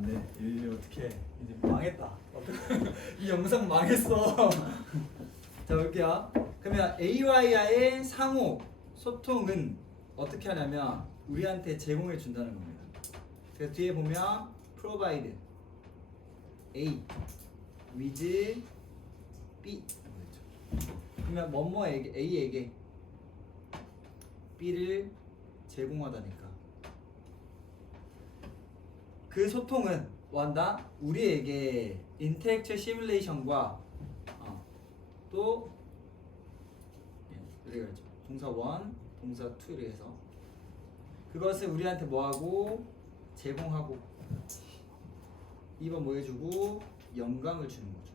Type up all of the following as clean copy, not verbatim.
안 돼. 이제 어떻게 이제 망했다. 이 영상 망했어. 자 볼게요. 그러면 AY와의 상호 소통은 어떻게 하냐면 우리한테 제공해 준다는 겁니다. 그래서 뒤에 보면 provide A with B 그러면 뭐뭐에게 A에게 B를 제공하다니까 그 소통은 뭐한다? 우리에게 인텔렉츄얼 시뮬레이션과 또 이렇게 하죠. 동사 1, 동사 2 이렇게 해서 그것을 우리한테 뭐하고 제공하고 2번 뭐 해주고 영감을 주는 거죠.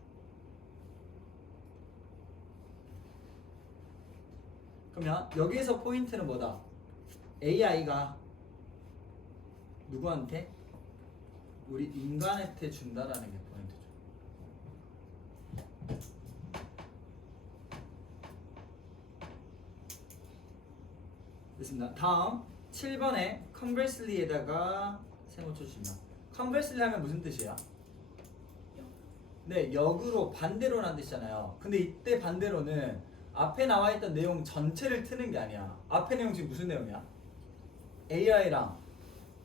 그러면 여기에서 포인트는 뭐다? AI가 누구한테? 우리 인간한테 준다라는 게 포인트죠. 됐습니다. 다음 7번에 conversely에다가 세모쳐 주시면 conversely 하면 무슨 뜻이야? 네, 역으로 반대로라는 뜻이잖아요. 근데 이때 반대로는 앞에 나와 있던 내용 전체를 트는 게 아니야. 앞에 내용 지금 무슨 내용이야? AI랑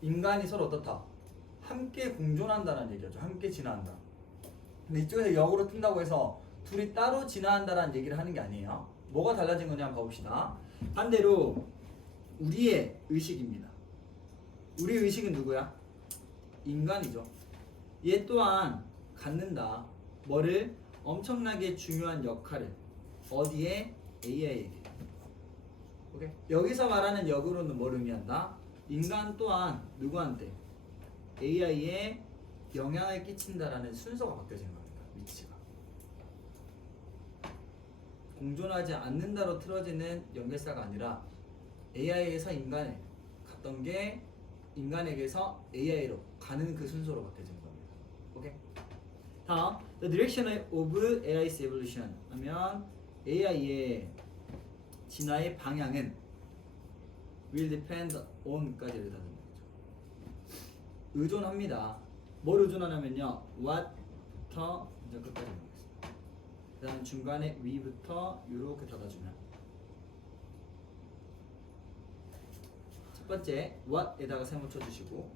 인간이 서로 어떻다? 함께 공존한다는 얘기죠. 함께 진화한다. 근데 이쪽에서 역으로 뜬다고 해서 둘이 따로 진화한다라는 얘기를 하는 게 아니에요. 뭐가 달라진 거냐 한번 봐봅시다. 반대로 우리의 의식입니다. 우리의 의식은 누구야? 인간이죠. 얘 또한 갖는다. 뭐를? 엄청나게 중요한 역할을. 어디에? AI에게. 오케이? 여기서 말하는 역으로는 뭘 의미한다? 인간 또한 누구한테? AI에 영향을 끼친다라는 순서가 바뀌어진 겁니다. 위치가. 공존하지 않는다로 틀어지는 연결사가 아니라 AI에서 인간에 갔던 게 인간에게서 AI로 가는 그 순서로 바뀌어진 겁니다. 오케이? 다음, the direction of AI's evolution 하면 AI의 진화의 방향은 will depend on까지 여기다 넣는 거죠. 의존합니다. 뭘 의존하냐면요, what부터 이제 끝까지 넣겠습니다. 그 다음 중간에 we부터 이렇게 닫아주면 첫 번째 what에다가 세모 쳐주시고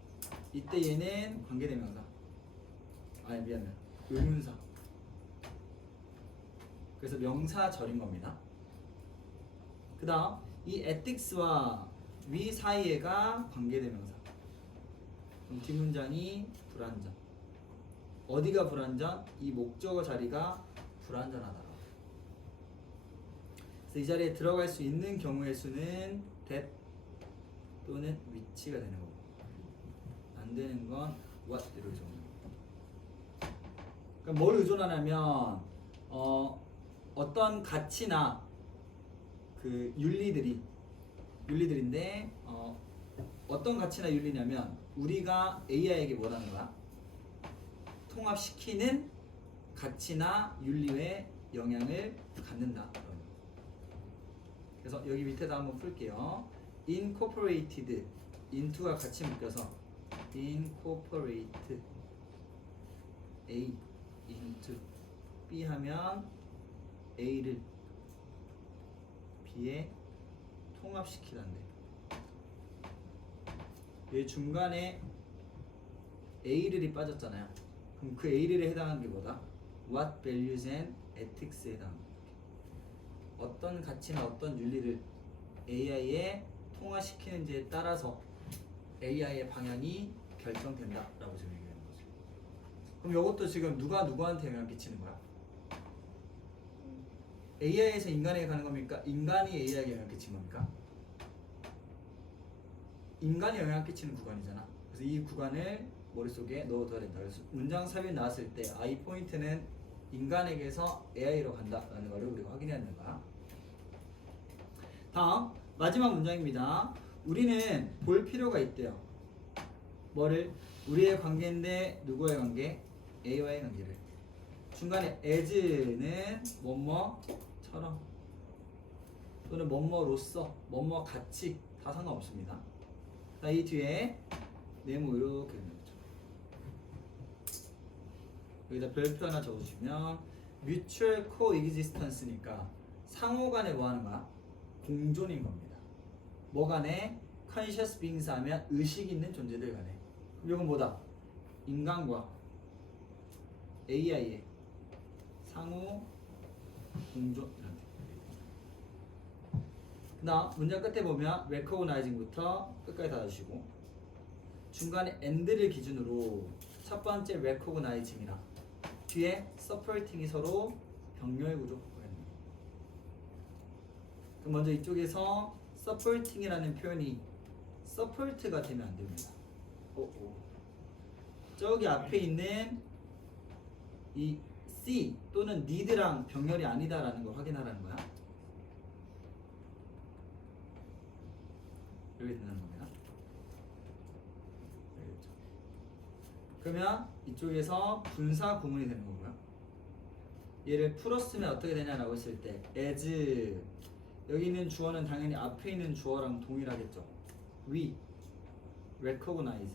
이때 얘는 관계대명사 아니 미안해 의문사 그래서 명사절인 겁니다. 그 다음 이 ethics와 위 사이에가 관계대명사 그럼 뒷문장이 불완전 어디가 불완전? 이 목적어 자리가 불완전하다. 그래서 이 자리에 들어갈 수 있는 경우의 수는 that 또는 which가 되는 거고 안 되는 건 what으로 의존합니다. 그러니까 뭘 의존하냐면 어떤 가치나 그 윤리들인데 어떤 가치나 윤리냐면 우리가 AI에게 뭐라는 거야? 통합시키는 가치나 윤리에 영향을 갖는다. 그래서 여기 밑에다 한번 풀게요. incorporated into가 같이 묶여서 incorporate A into B 하면 A를 B에 통합시키란데 여기 중간에 A를이 빠졌잖아요. 그럼 그 A를에 해당하는 게 뭐다? What values and ethics에 해당합니다. 어떤 가치나 어떤 윤리를 AI에 통화시키는지에 따라서 AI의 방향이 결정된다라고 지금 얘기하는 거죠. 그럼 이것도 지금 누가 누구한테 영향을 끼치는 거야? AI에서 인간에게 가는 겁니까? 인간이 AI에게 영향을 끼치는 겁니까? 인간이 영향을 끼치는 구간이잖아. 그래서 이 구간을 머릿속에 넣어둬야 된다. 그래서 문장 삽입 나왔을 때 I 포인트는 인간에게서 AI로 간다라는 것을 우리가 확인해야 되는 거야. 다음 마지막 문장입니다. 우리는 볼 필요가 있대요. 뭐를? 우리의 관계인데 누구의 관계? A와의 관계를. 중간에 as는 뭐뭐처럼 또는 뭐뭐로서 뭐뭐 같이 다 상관없습니다. 자, 이 뒤에 네모 이렇게 되는 거죠. 여기다 별표 하나 적어주시면 mutual coexistence니까 상호 간에 뭐 하는 거야? 공존인 겁니다. 뭐 간에? conscious beings 하면 의식 있는 존재들 간에. 그럼 이건 뭐다? 인간과 AI의 상호 공존. 그다음 문장 끝에 보면 recognizing부터 끝까지 닫아주시고 중간에 and를 기준으로 첫 번째 recognizing이랑 뒤에 supporting이 서로 병렬 구조. 그럼 먼저 이쪽에서 supporting이라는 표현이 support가 되면 안 됩니다. 저기 앞에 있는 이 C 또는 need랑 병렬이 아니다라는 걸 확인하라는 거야. 이렇게 된다는 겁니다. 알겠죠? 그러면 이쪽에서 분사 구문이 되는 거고요. 얘를 풀었으면 어떻게 되냐라고 했을 때 as 여기 있는 주어는 당연히 앞에 있는 주어랑 동일하겠죠. we recognize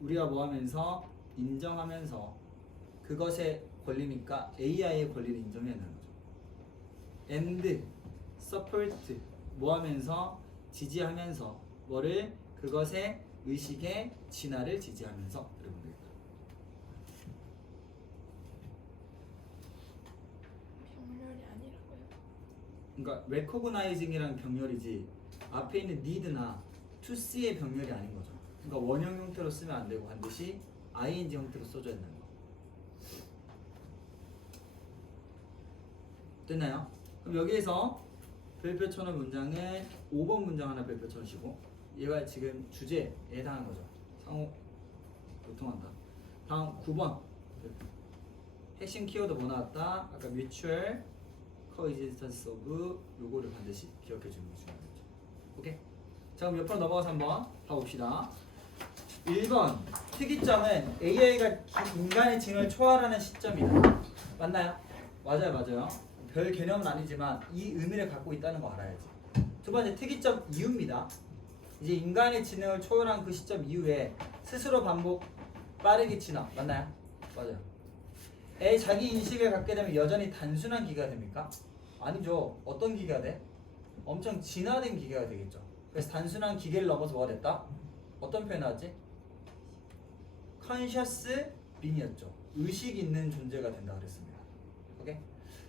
우리가 뭐 하면서 인정하면서 그것의 권리니까 AI의 권리를 인정해야 되는 거죠. and support 뭐 하면서 지지하면서 뭐를 그것의 의식의 진화를 지지하면서 들어보면 되겠다. 병렬이 아니라고요? 그러니까 recognizing이랑 병렬이지 앞에 있는 need나 to see의 병렬이 아닌 거죠. 그러니까 원형 형태로 쓰면 안 되고 반드시 ing 형태로 써줘야 된다는 거. 됐나요? 그럼 여기에서 별표 쳐놓은 문장은 5번 문장 하나 별표 쳐주시고 얘가 지금 주제에 해당하는 거죠. 상호 교통한다. 다음 9번 핵심 키워드 뭐 나왔다? 아까 mutual coexistence of 요거를 반드시 기억해 주는 게 중요하겠죠. 오케이? 자 그럼 옆으로 넘어가서 한번 봐봅시다. 1번 특이점은 AI가 인간의 지능을 초월하는 시점이다. 맞나요? 맞아요. 별 개념은 아니지만 이 의미를 갖고 있다는 거 알아야지. 두 번째 특이점 이유입니다. 이제 인간의 지능을 초월한 그 시점 이후에 스스로 반복 빠르게 진화. 맞나요? 맞아요. A 자기 인식을 갖게 되면 여전히 단순한 기계가 됩니까? 아니죠. 어떤 기계가 돼? 엄청 진화된 기계가 되겠죠. 그래서 단순한 기계를 넘어서 뭐가 됐다? 어떤 표현 나왔지? conscious being이었죠. 의식 있는 존재가 된다 그랬습니다. 오케이?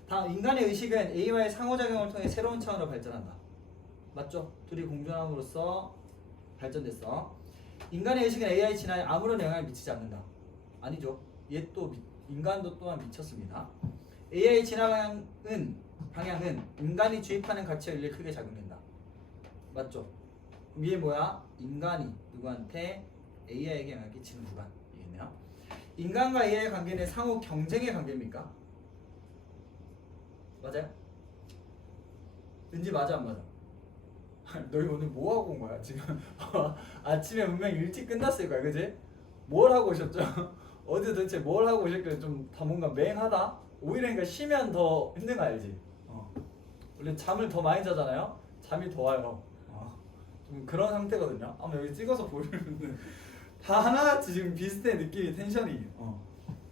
다음 인간의 의식은 A와의 상호작용을 통해 새로운 차원으로 발전한다. 맞죠? 둘이 공존함으로써 발전됐어. 인간의 의식은 AI 진화에 아무런 영향을 미치지 않는다. 아니죠. 얘 또 인간도 또한 미쳤습니다. AI 진화 방향은 인간이 주입하는 가치에 의해 크게 작용된다. 맞죠? 그럼 이게 뭐야? 인간이 누구한테? AI에게 영향을 끼치는 구간이겠네요. 인간과 AI의 관계는 상호 경쟁의 관계입니까? 맞아요? 은지 맞아 안 맞아? 너희 오늘 뭐 하고 온 거야 지금? 아침에 분명 일찍 끝났을 거야, 그지? 뭘 하고 오셨죠? 어제 도대체 뭘 하고 오셨길래 좀 다 뭔가 맹하다? 오히려 그러니까 쉬면 더 힘든 거 알지? 원래 잠을 더 많이 자잖아요? 잠이 더 와요. 좀 그런 상태거든요. 아마 여기 찍어서 보시면 다 하나같이 지금 비슷해. 느낌이 텐션이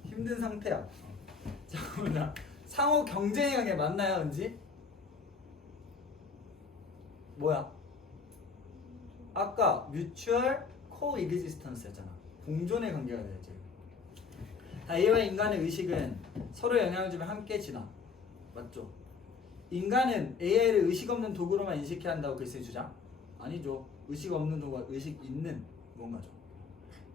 힘든 상태야. 자 그러면 상호 경쟁의 관계 맞나요, 은지? 뭐야? 아까 mutual coexistence였잖아. 공존의 관계가 되지. A와 인간의 의식은 서로 영향을 주며 함께 진화. 맞죠? 인간은 AI를 의식 없는 도구로만 인식해야 한다고 글쓰기 주장? 아니죠. 의식 없는 도구가 의식 있는 뭔가죠.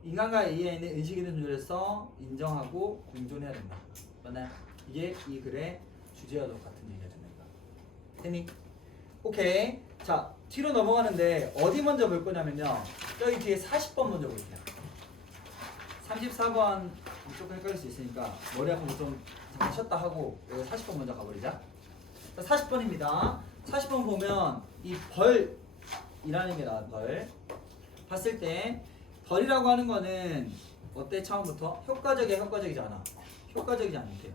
인간과 AI는 의식 있는 존재로서 인정하고 공존해야 된다. 맞나요? 이게 이 글의 주제와 똑같은 얘기가 됩니다. 됐니? 오케이. 자, 뒤로 넘어가는데 어디 먼저 볼 거냐면요. 여기 뒤에 40번 먼저 볼게요. 34번 조금 헷갈릴 수 있으니까 머리 아픈 거 좀 잠깐 쉬었다 하고 여기 40번 먼저 가버리자. 40번입니다. 40번 보면 이 벌이라는 게 나와. 벌. 봤을 때 벌이라고 하는 거는 어때? 처음부터 효과적이야, 효과적이지 않아? 효과적이지 않대요.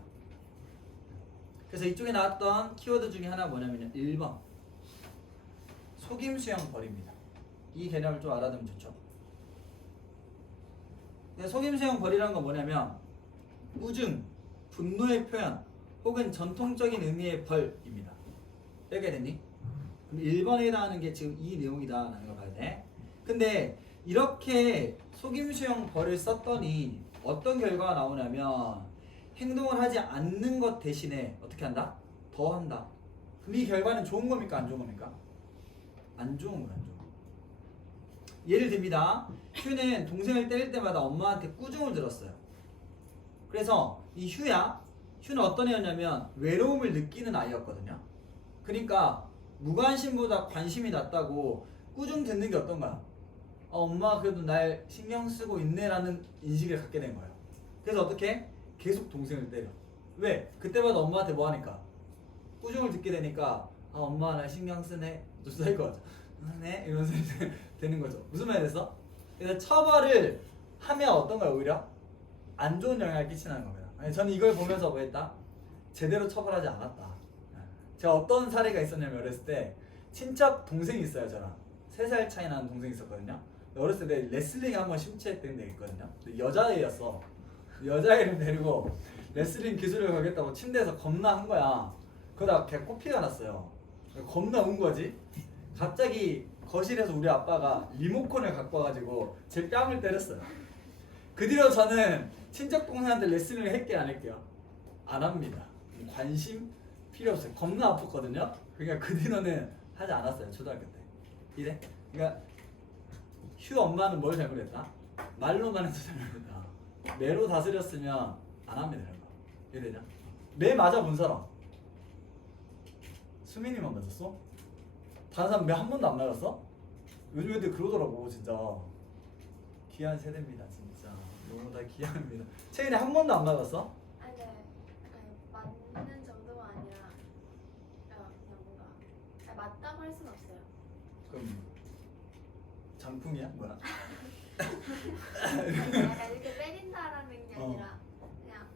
그래서 이쪽에 나왔던 키워드 중에 하나 뭐냐면요. 1번 속임수형 벌입니다. 이 개념을 좀 알아두면 좋죠. 속임수형 벌이라는 건 뭐냐면 꾸중, 분노의 표현 혹은 전통적인 의미의 벌입니다. 빼게 되니? 그럼 1번에 해당하는 게 지금 이 내용이다라는 걸 봐야 돼. 근데 이렇게 속임수형 벌을 썼더니 어떤 결과가 나오냐면 행동을 하지 않는 것 대신에 어떻게 한다? 더 한다. 그럼 이 결과는 좋은 겁니까? 안 좋은 겁니까? 안 좋은 거야, 안 좋은 거. 예를 듭니다. 휴는 동생을 때릴 때마다 엄마한테 꾸중을 들었어요. 그래서 이 휴는 어떤 애였냐면 외로움을 느끼는 아이였거든요. 그러니까 무관심보다 관심이 낫다고 꾸중 듣는 게 어떤 거야? 엄마 그래도 날 신경 쓰고 있네라는 인식을 갖게 된 거예요. 그래서 어떻게? 계속 동생을 때려. 왜? 그때마다 엄마한테 뭐 하니까? 꾸중을 듣게 되니까 엄마 날 신경 쓰네. 또 쓸 거죠. 네? 이러면서 이제 되는 거죠. 무슨 말이 됐어? 그래서 처벌을 하면 어떤 거야 오히려? 안 좋은 영향을 끼치는 겁니다. 아니, 저는 이걸 보면서 뭐 했다? 제대로 처벌하지 않았다. 제가 어떤 사례가 있었냐면 어렸을 때 친척 동생이 있어요 저랑 3살 차이 나는 동생이 있었거든요. 어렸을 때 레슬링 한번 심취했던 데 있거든요. 여자애였어. 여자애를 데리고 레슬링 기술을 가겠다고 침대에서 겁나 한 거야. 그러다가 걔 코피가 났어요. 겁나 운 거지. 갑자기 거실에서 우리 아빠가 리모컨을 갖고 와가지고 제 뺨을 때렸어요. 그 뒤로 저는 친척 동생한테 레슬링을 할게 안 할게요? 안 합니다. 관심 필요 없어요. 겁나 아팠거든요. 그러니까 그 뒤로는 하지 않았어요. 초등학교 때. 이래? 그러니까 휴 엄마는 뭘 잘못했다? 말로만 해서 잘못했다. 매로 다스렸으면 안 합니다. 이런 거. 이래냐? 매 맞아 본 사람? 수민이만 맞았어? 다른 사람 매 한 번도 안 맞았어? 요즘 애들 그러더라고 진짜. 귀한 세대입니다 진짜. 너무 다 귀합니다. 최근에 한 번도 안 맞았어? 아니 네. 약간 맞는 정도가 아니라 그냥 뭔가 맞다고 할 순 없어요. 그럼 장풍이야? 뭐야? 약간 이렇게 때린다라는 게 아니라 그냥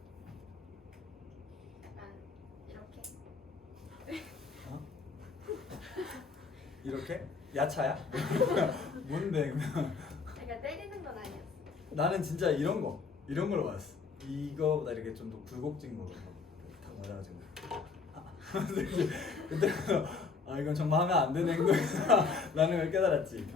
약간 이렇게 어? 이렇게? 야차야? 뭔데 그러면? 그러니까 때리는 건 아니었어. 나는 진짜 이런 걸로 봤어. 이거보다 이렇게 좀 더 굴곡진 거로 탁 맞아가지고. 그때 이건 정말 하면 안 되는 행동이다. 라는 걸 깨달았지.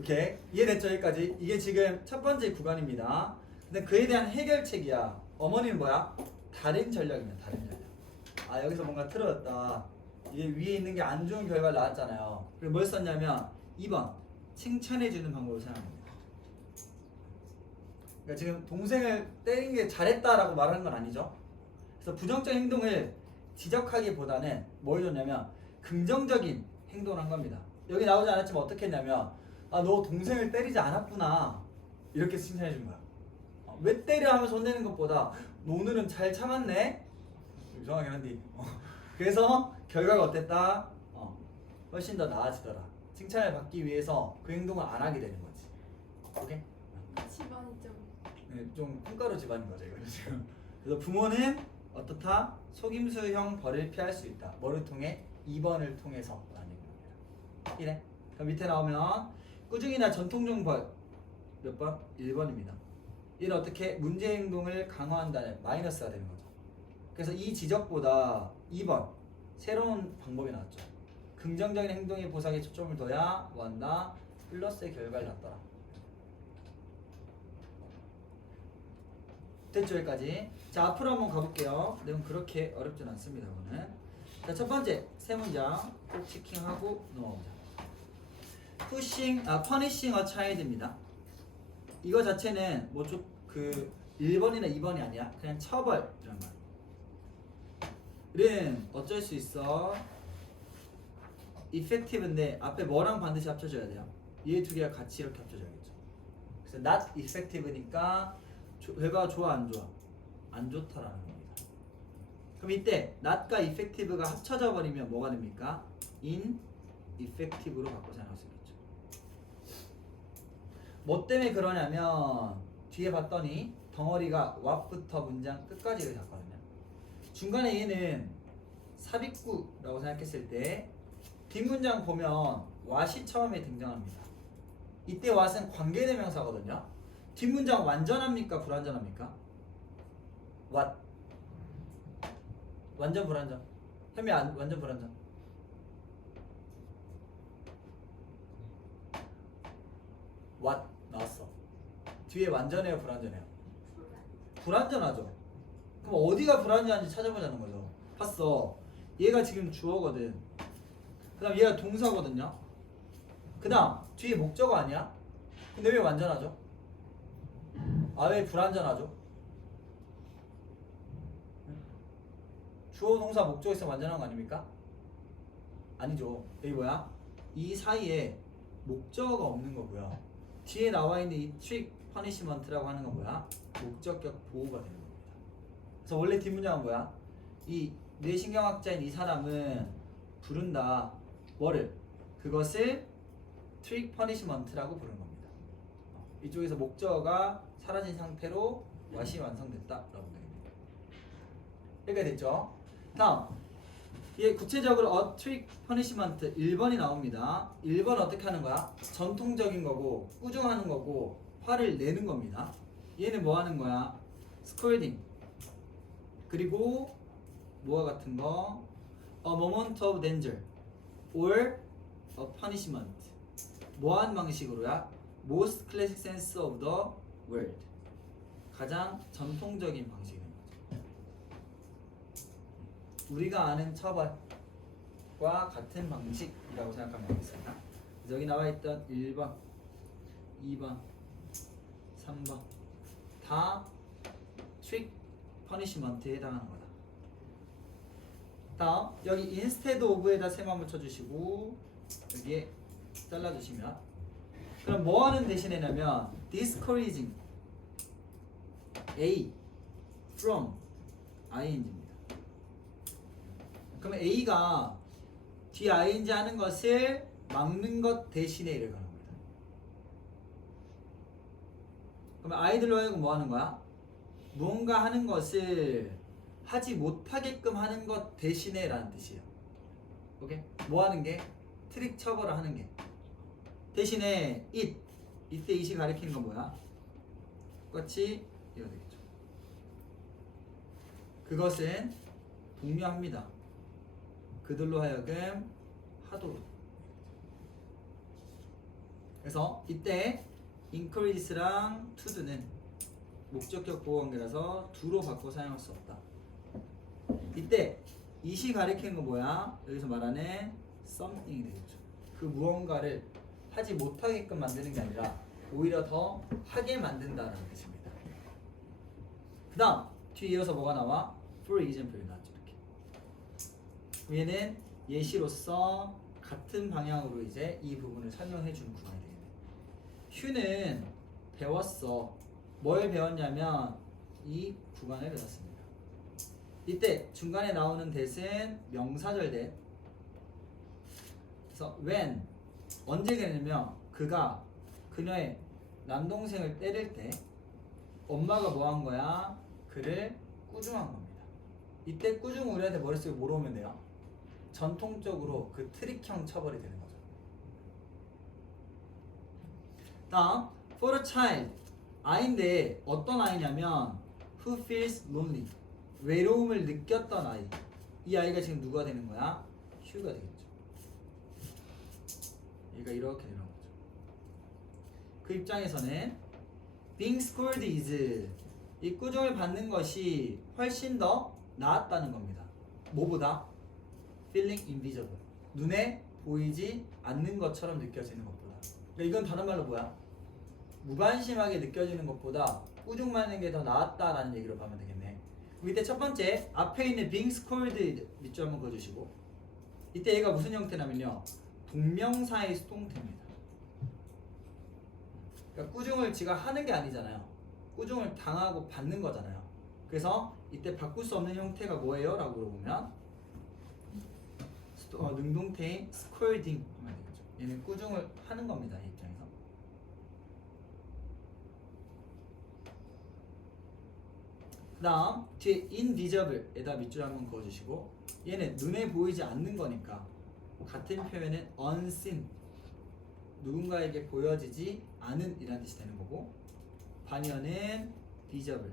오케이 이해됐죠 여기까지? 이게 지금 첫 번째 구간입니다. 근데 그에 대한 해결책이야. 어머니는 뭐야? 다른 전략입니다. 다른 전략. 여기서 뭔가 틀어졌다. 이게 위에 있는 게 안 좋은 결과가 나왔잖아요. 그리고 뭘 썼냐면 2번 칭찬해주는 방법을 사용합니다. 그러니까 지금 동생을 때린 게 잘했다라고 말하는 건 아니죠. 그래서 부정적인 행동을 지적하기보다는 뭘 줬냐면 긍정적인 행동을 한 겁니다. 여기 나오지 않았지만 어떻게 했냐면 너 동생을 때리지 않았구나 이렇게 칭찬해 준 거야. 왜 때려 하면서 혼내는 것보다 너 오늘은 잘 참았네. 이상하긴 한데 그래서 결과가 어땠다? 훨씬 더 나아지더라. 칭찬을 받기 위해서 그 행동을 안 하게 되는 거지. 오케이? 집안이 좀 네, 좀 콩가루 집안인 거죠 이거는 지금. 그래서 부모는 어떻다? 속임수형 벌을 피할 수 있다. 뭐를 통해? 2번을 통해서 라는 겁니다. 이래. 그럼 밑에 나오면 꾸중이나 전통적 벌 몇 번? 1번입니다. 이는 어떻게? 문제 행동을 강화한다는 마이너스가 되는 거죠. 그래서 이 지적보다 2번 새로운 방법이 나왔죠. 긍정적인 행동의 보상에 초점을 둬야 뭐한다? 플러스의 결과를 낳더라. 됐죠 여기까지? 자 앞으로 한번 가볼게요. 내용 그렇게 어렵진 않습니다 이거는. 자 첫 번째 세 문장 꼭 체킹하고 넘어가보자. punishing a child입니다. 이거 자체는 뭐 좀 그 1번이나 2번이 아니야. 그냥 처벌 이런 말. 는 어쩔 수 있어. effective인데 앞에 뭐랑 반드시 합쳐져야 돼요. 얘 두 개가 같이 이렇게 합쳐져야겠죠. 그래서 not effective니까 결과가 좋아 안 좋아? 안 좋다라는 겁니다. 그럼 이때 not과 effective가 합쳐져 버리면 뭐가 됩니까? ineffective로 바꿔 생각할 수 있겠죠. 뭐 때문에 그러냐면 뒤에 봤더니 덩어리가 what부터 문장 끝까지 이렇게 갔거든요. 중간에 얘는 삽입구라고 생각했을 때 뒷문장 보면 what이 처음에 등장합니다. 이때 what은 관계대명사거든요. 뒷문장 완전합니까? 불완전합니까? what 완전 불완전. 현미 완전 불완전. what 나왔어. 뒤에 완전해요 불완전해요? 불완전하죠. 그럼 어디가 불완전한지 찾아보자는 거죠. 봤어. 얘가 지금 주어거든. 그 다음 얘가 동사거든요. 그 다음 뒤에 목적어 아니야? 근데 왜 완전하죠? 아 왜 불완전하죠? 주어 동사 목적어 있으면 완전한 거 아닙니까? 아니죠. 여기 뭐야? 이 사이에 목적어가 없는 거고요. 뒤에 나와 있는 이 trick punishment라고 하는 건 뭐야? 목적격 보호가 되는 겁니다. 그래서 원래 뒷문장은 뭐야? 이 뇌신경학자인 이 사람은 부른다. 뭐를? 그것을 trick punishment라고 부르는 겁니다. 이쪽에서 목적어가 사라진 상태로 what이 완성됐다라고 됩니다. 여기가 됐죠? 다음 예, 구체적으로 a trick punishment 1번이 나옵니다. 1번 어떻게 하는 거야? 전통적인 거고 꾸중하는 거고 화를 내는 겁니다. 얘는 뭐 하는 거야? scolding 그리고 뭐와 같은 거 a moment of danger or a punishment 뭐한 방식으로야? most classic sense of the word 가장 전통적인 방식인 거죠. 우리가 아는 처벌과 같은 방식이라고 생각하면 되겠습니다. 그래서 여기 나와 있던 1번, 2번, 3번 다 trick punishment에 해당하는 거다. 다음 여기 instead of에다 셈 한번 쳐주시고 여기에 잘라주시면 그럼 뭐 하는 대신에냐면 discouraging A from ing입니다. 그러면 A가 뒤 ing 하는 것을 막는 것 대신에 이를 가는 겁니다. 그러면 아이들로 하여금 뭐 하는 거야? 무언가 하는 것을 하지 못하게끔 하는 것 대신에 라는 뜻이에요. 오케이? 뭐 하는 게? 트릭 처벌을 하는 게. 대신에 it 이때 it이 가리키는 건 뭐야? 똑같이 이거 되겠죠. 그것은 독려합니다. 그들로 하여금 하도록. 그래서 이때 encourage랑 to도는 목적격 보호 관계라서 do로 바꿔 사용할 수 없다. 이때 it이 가리키는 건 뭐야? 여기서 말하는 something이 되겠죠. 그 무언가를 하지 못하게끔 만드는 게 아니라 오히려 더 하게 만든다라는 뜻입니다. 그 다음 뒤에 이어서 뭐가 나와? for example이 나왔죠. 이렇게. 얘는 예시로서 같은 방향으로 이제 이 부분을 설명해 주는 구간이 되겠네. 휴는 배웠어. 뭘 배웠냐면 이 구간을 배웠습니다. 이때 중간에 나오는 that은 명사절 that. 그래서 when 언제 그랬냐면 그가 그녀의 남동생을 때릴 때 엄마가 뭐 한 거야? 그를 꾸중한 겁니다. 이때 꾸중 우리한테 머릿속에 뭐로 오면 돼요? 전통적으로 그 트릭형 처벌이 되는 거죠. 다음 for a child 아이인데 어떤 아이냐면 who feels lonely 외로움을 느꼈던 아이. 이 아이가 지금 누가 되는 거야? 휴가 되겠죠. 얘가 이렇게 되는 거죠. 그 입장에서는 being scolded is 이 꾸중을 받는 것이 훨씬 더 나았다는 겁니다. 뭐보다? feeling invisible 눈에 보이지 않는 것처럼 느껴지는 것보다. 그러니까 이건 다른 말로 뭐야? 무관심하게 느껴지는 것보다 꾸중받는 게 더 나았다라는 얘기로 보면 되겠네. 이때 첫 번째 앞에 있는 being scolded 밑줄 한번 그어주시고 이때 얘가 무슨 형태냐면요 동명사의 수동태입니다. 그러니까 꾸중을 지가 하는 게 아니잖아요. 꾸중을 당하고 받는 거잖아요. 그래서 이때 바꿀 수 없는 형태가 뭐예요? 라고 물어보면 능동태인 scolding 하면 되겠죠. 얘는 꾸중을 하는 겁니다. 이 입장에서. 그 다음 뒤에 invisible에다 밑줄 한번 그어주시고 얘는 눈에 보이지 않는 거니까 같은 표현은 unseen 누군가에게 보여지지 않은 이라는 뜻이 되는 거고 반면은 visible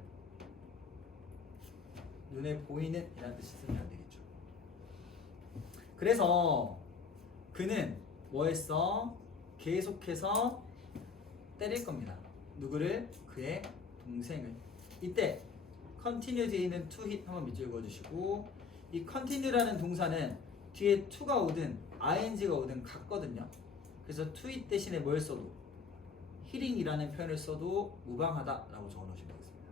눈에 보이는 이라는 뜻이 쓰면 안 되겠죠. 그래서 그는 뭐 했어? 계속해서 때릴 겁니다. 누구를? 그의 동생을. 이때 continue 뒤에 있는 to hit 한번 밑줄 그어주시고, 이 continue라는 동사는 뒤에 to가 오든 ing가 오든 같거든요. 그래서 to hit 대신에 뭘 써도 hitting이라는 표현을 써도 무방하다라고 적어놓으시면 되겠습니다.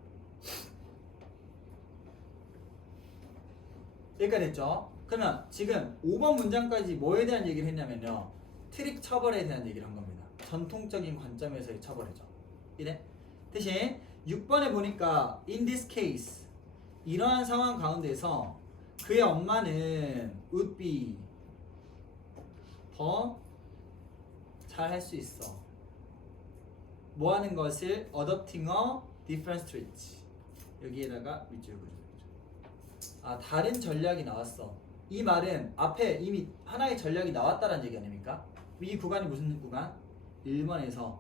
여기까지 됐죠? 그러면 지금 5번 문장까지 뭐에 대한 얘기를 했냐면요, 트릭 처벌에 대한 얘기를 한 겁니다. 전통적인 관점에서의 처벌이죠. 이래? 대신 6번에 보니까 in this case, 이러한 상황 가운데서 그의 엄마는 would be 더 잘 할 수 있어. 뭐 하는 것을? adopting a different strategy. 여기에다가 밑줄 그어주죠. 아, 다른 전략이 나왔어. 이 말은 앞에 이미 하나의 전략이 나왔다는 얘기 아닙니까? 이 구간이 무슨 구간? 1번에서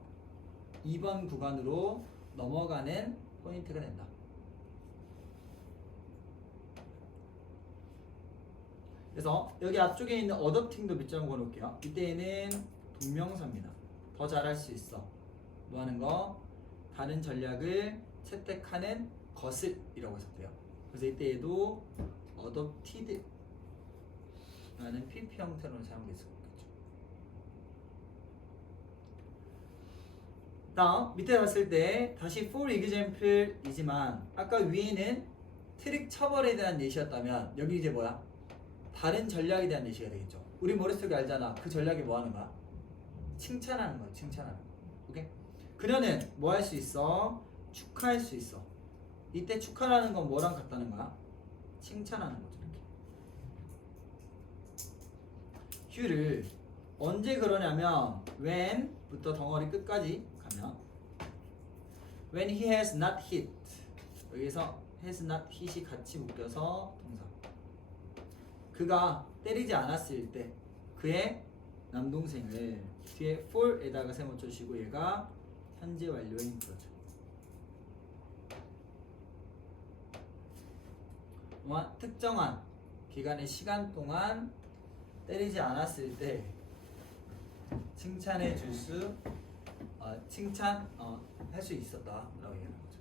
2번 구간으로 넘어가는 포인트가 된다. 그래서 여기 앞쪽에 있는 adopting도 밑줄 한번 그어놓을게요. 이때에는 동명사입니다. 더 잘할 수 있어. 뭐 하는 거? 다른 전략을 채택하는 것을 이라고 해석돼요. 그래서 이때에도 adopted 라는 PP 형태로 사용될 수 있겠죠. 다음 밑에 봤을 때 다시 for example이지만 아까 위에는 트릭 처벌에 대한 예시였다면 여기 이제 뭐야? 다른 전략에 대한 예시가 되겠죠. 우리 머릿속에 알잖아. 그 전략이 뭐 하는 거야? 칭찬하는 거야. 칭찬하는 거. 오케이? 그녀는 뭐 할 수 있어? 축하할 수 있어. 이때 축하라는 건 뭐랑 같다는 거야? 칭찬하는 거죠. 휴를 언제 그러냐면 when부터 덩어리 끝까지 가면 when he has not hit, 여기서 has not hit이 같이 묶여서 동사. 그가 때리지 않았을 때 그의 남동생을 뒤에 for에다가 세모 쳐주시고 얘가 현재 완료인 거죠. 특정한 기간의 시간 동안 때리지 않았을 때 칭찬해 줄 수, 할 수 있었다라고 얘기하는 거죠.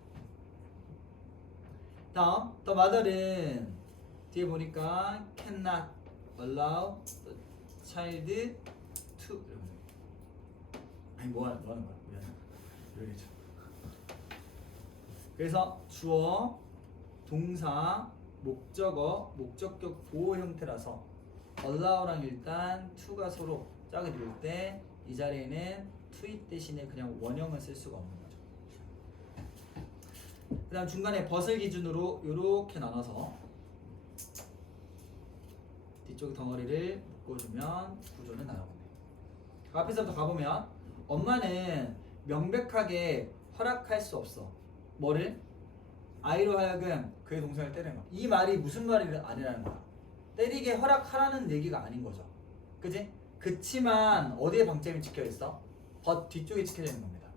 다음, the mother는 뒤에 보니까 cannot allow the child to, 아니 뭐 하는 거야? 미안해. 이러겠죠. 그래서 주어, 동사, 목적어, 목적격 보호 형태라서 allow랑 일단 to가 서로 짝을 이룰 때 이 자리에는 to it 대신에 그냥 원형을 쓸 수가 없는 거죠. 그 다음 중간에 벗을 기준으로 이렇게 나눠서 뒤쪽 덩어리를 묶어주면 구조는 나오겠네요. 앞에서부터 가보면 엄마는 명백하게 허락할 수 없어. 뭐를? 아이로 하여금 그의 동생을 때리는 거. 이 말이 무슨 말이 아니라는 거야. 때리게 허락하라는 얘기가 아닌 거죠. 그지? 그치만 어디에 방점이 찍혀있어? 벗 뒤쪽에 찍혀져 있는 겁니다.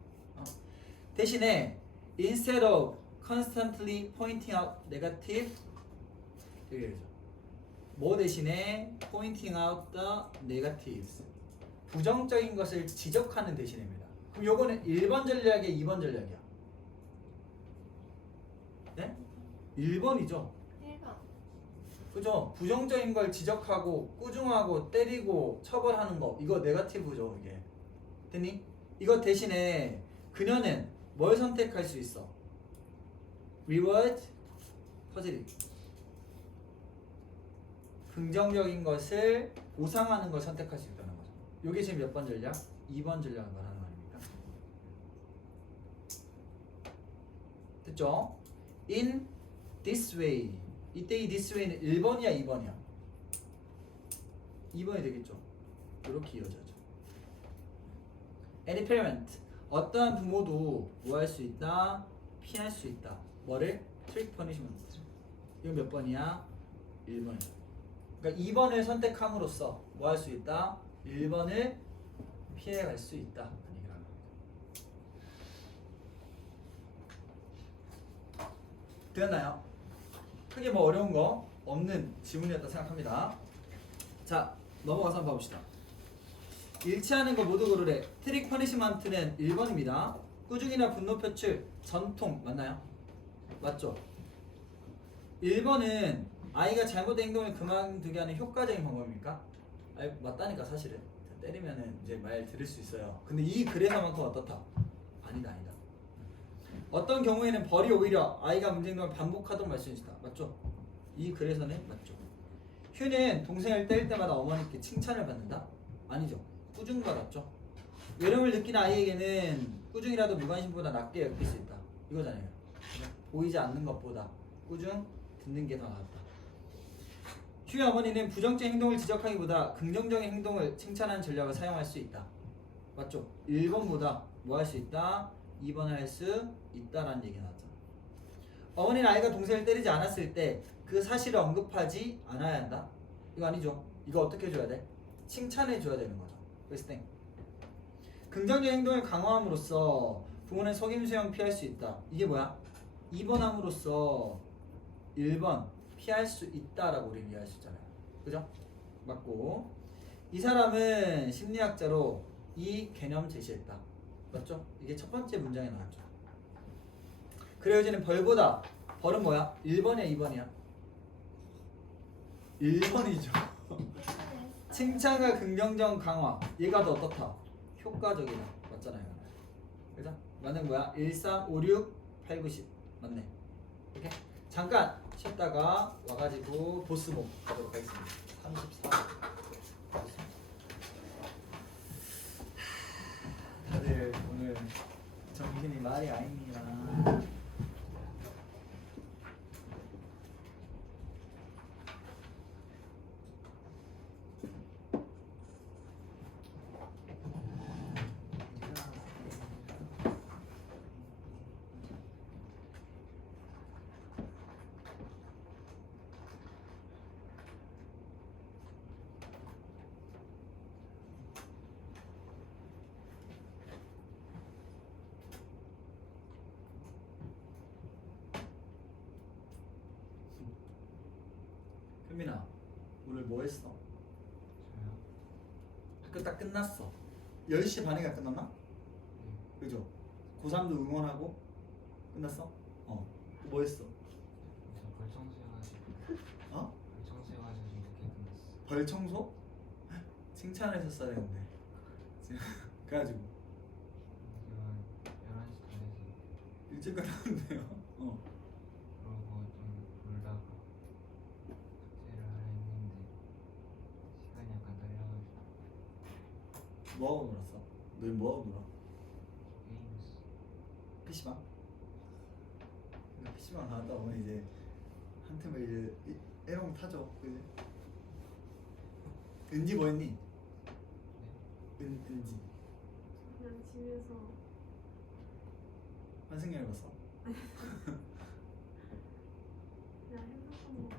대신에 instead of constantly pointing out negative, 여기죠. 뭐 대신에 pointing out the negatives, 부정적인 것을 지적하는 대신입니다. 그럼 요거는 1번 전략이야, 2번 전략이야? 네? 1번이죠. 1번. 그죠? 부정적인 걸 지적하고 꾸중하고 때리고 처벌하는 거, 이거 네거티브죠. 이게 됐니? 이거 대신에 그녀는 뭘 선택할 수 있어? reward, positive, 긍정적인 것을 보상하는 걸 선택할 수 있다는 거죠. 이게 지금 몇 번 전략? 2번 전략을 말하는 말입니다. 됐죠? in this way, 이때 이 this way는 1번이야 2번이야? 2번이 되겠죠. 이렇게 이어져죠. Any parent, 어떠한 부모도 뭐 할 수 있다? 피할 수 있다. 뭐를? trick punishment. 이건 몇 번이야? 1번이야. 그러니까 2번을 선택함으로써 뭐 할 수 있다? 1번을 피해갈 수 있다. 얘기를 하는 겁니다. 되었나요? 크게 뭐 어려운 거 없는 지문이었다 생각합니다. 자, 넘어가서 한번 봐봅시다. 일치하는 거 모두 고르래. 트릭 퍼니시먼트는 1번입니다. 꾸중이나 분노 표출, 전통 맞나요? 맞죠? 1번은 아이가 잘못된 행동을 그만두게 하는 효과적인 방법입니까? 아니, 맞다니까 사실은. 때리면은 이제 말 들을 수 있어요. 근데 이 글에서만큼 어떻다? 아니다, 아니다. 어떤 경우에는 벌이 오히려 아이가 문제 행동을 반복하도록 말씀해주다. 맞죠? 이 글에서는 맞죠. 휴는 동생을 때릴 때마다 어머니께 칭찬을 받는다? 아니죠. 꾸중받았죠. 외로움을 느끼는 아이에게는 꾸중이라도 무관심보다 낫게 여길 수 있다. 이거잖아요. 보이지 않는 것보다 꾸중 듣는 게 더 낫다. 휴의 어머니는 부정적인 행동을 지적하기보다 긍정적인 행동을 칭찬하는 전략을 사용할 수 있다. 맞죠? 1번보다 뭐 할 수 있다? 2번 할 수 있다라는 얘기가 나왔잖아. 어머니는 아이가 동생을 때리지 않았을 때 그 사실을 언급하지 않아야 한다. 이거 아니죠. 이거 어떻게 해줘야 돼? 칭찬해 줘야 되는 거죠. 그래서 땡. 긍정적 행동을 강화함으로써 부모는 속임수형 피할 수 있다. 이게 뭐야? 2번 함으로써 1번 피할 수 있다라고 우리는 이해할 수 있잖아요. 그죠? 맞고 이 사람은 심리학자로 이 개념 제시했다. 맞죠? 이게 첫 번째 문장에 나왔죠. 그래야지는 벌보다 벌은 뭐야? 1번이야 2번이야? 1번이죠. 칭찬과 긍정적 강화 얘가 더 어떻다? 효과적이다. 맞잖아요. 그죠? 맞는 거야? 1, 3, 5, 6, 8, 9, 10 맞네. 오케이? 잠깐 쉬었다가 와가지고 보스목 가도록 하겠습니다. 34 다들 오늘 정신이 말이 아닙니다. 현민아 오늘 뭐 했어? 저요? 학교 딱 끝났어. 10시 반인가 끝났나? 네. 그죠? 고3도 응원하고 끝났어? 어. 뭐 했어? 저 벌청소해가지고 어? 벌청소해가지고 좀 늦게 끝났어. 벌 청소? 칭찬을 했었어야 되는데. 그래가지고 제가 11시 다 돼서 일찍 끝났는데요. 어. 그러고 좀 놀다가 숙제를 하려 했는데 시간이 약간 딸려가지고 뭐하고 놀았어? 너희 뭐하고 놀아? 게임했어. PC방? PC방 나왔다 보면 이제 한 틈을 이제 에롱 타죠. 그지? 은지 뭐 했니? 네? 은지 그냥 집에서 환승연애 봤어? 그냥 핸드폰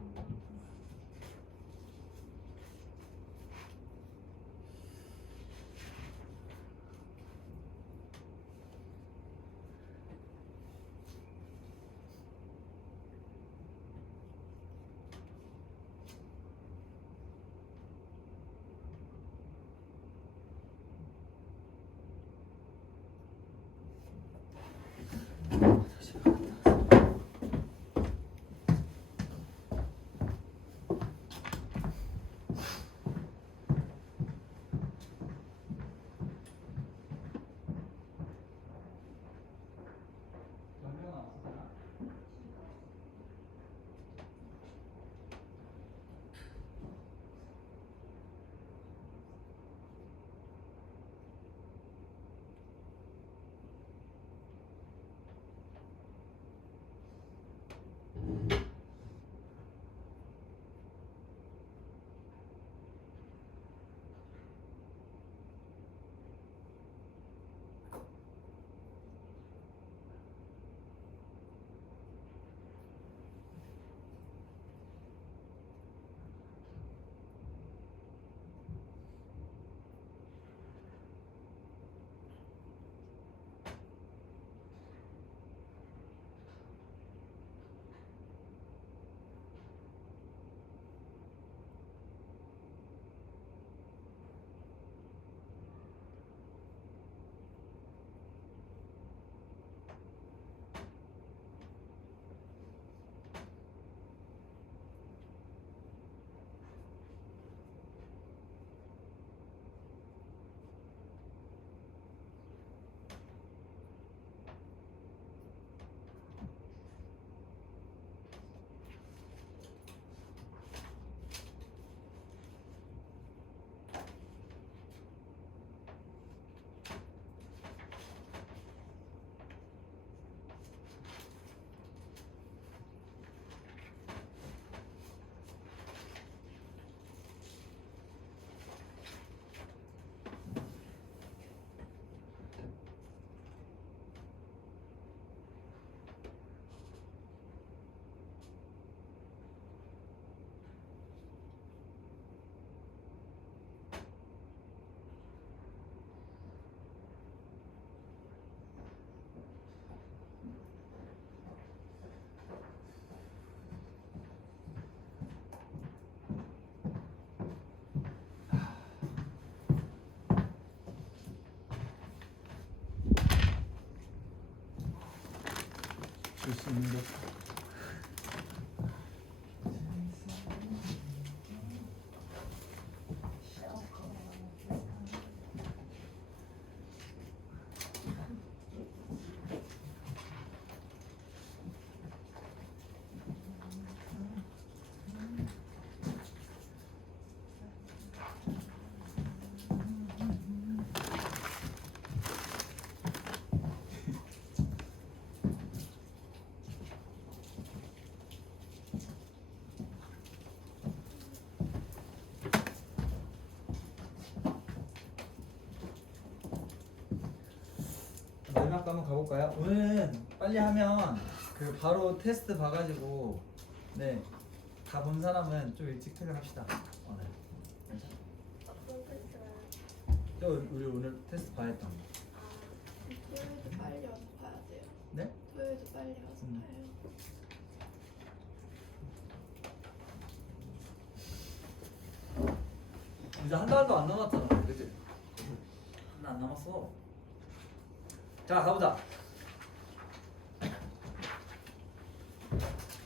보고 다시 갔다 왔어. 줄 수 있는 게 마지막 거 한번 가볼까요? 오늘은 빨리 하면 그 바로 테스트 봐가지고 네 다 본 사람은 좀 일찍 퇴근합시다 오늘. 괜찮아? 어떤 테스트가요? 저 우리 오늘 테스트 봐야 했던 거. 토요일도 빨리 와서 봐야 돼요. 네? 토요일도 빨리 와서 봐요. 이제 한 달도 안 남았잖아, 그치? 한 달 안 남았어. 자, 가보자.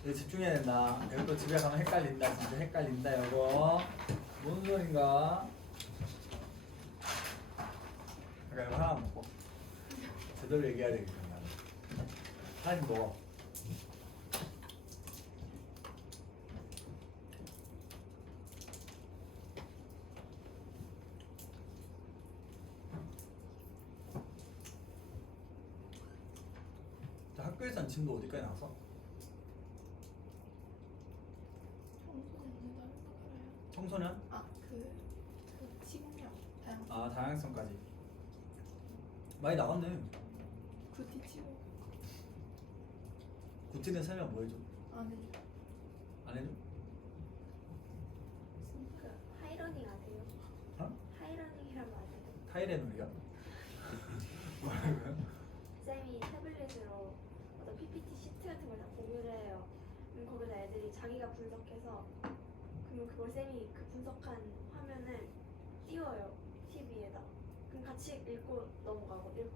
이거 집중해야 된다. 이거 또 집에 가면 헷갈린다. 진짜 헷갈린다, 이거. 뭔 소린가? 잠깐 이거 하나 먹고. 제대로 얘기해야 되겠다, 나는. 하나씩 먹어. 자, 학교에선 진도 어디까지 나왔어? 청소년? 그 식량 다양성. 아, 다양성까지. 많이 나왔네. 굿티 치고 구티는 설명 뭐 해줘? 안 해줘. 안 해줘? 그 하이러닝 아세요? 어? 하이러닝이라고 아세요? 타이레놀이야? 뭐라고요? 쌤이 태블릿으로 어떤 PPT 시트 같은 걸 다 공유를 해요. 그럼 거기다 애들이 자기가 분석해서 그러면 그걸 쌤이 그 분석한 화면을 띄워요. TV에다. 그럼 같이 읽고 넘어가고 돼요.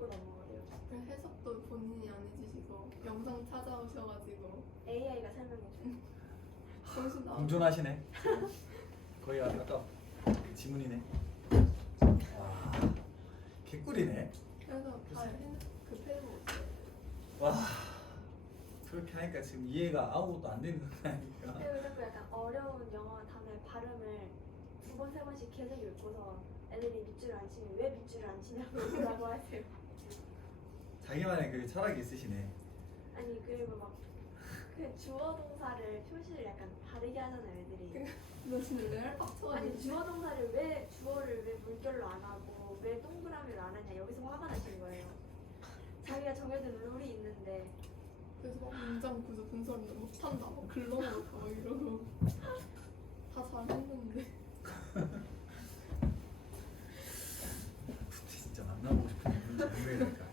그 해석도 본인이 안 해주시고 영상 찾아오셔가지고 AI가 설명해줘요. 정신 나와. 공존하시네. 거의 아까 그 지문이네. 와, 개꿀이네. 그래서 그 페이북 와, 그렇게 하니까 지금 이해가 아무것도 안 되는 거니까. 그리고 자꾸 약간 어려운 영어 단어의 발음을 두 번, 세 번씩 계속 읽고서 애들이 밑줄을 안 치면 왜 밑줄을 안 치냐고 라고 하세요. 자기만의 그 철학이 있으시네. 아니 그리고 막 그 주어 동사를 표시를 약간 다르게 하잖아요 애들이. 너 진짜 레알 아니 빡쳐가지고 주어 동사를 왜 주어를 왜 물결로 안 하고 왜 동그라미로 안 하냐 여기서 화가 나신 거예요. 자기가 정해둔 룰이 있는데 그래서 막 문장 구조 분석을 못한다 막 글러먹었다 막 이러고 다 잘했는데 진짜 만나보고 싶은 분인지 궁금해니까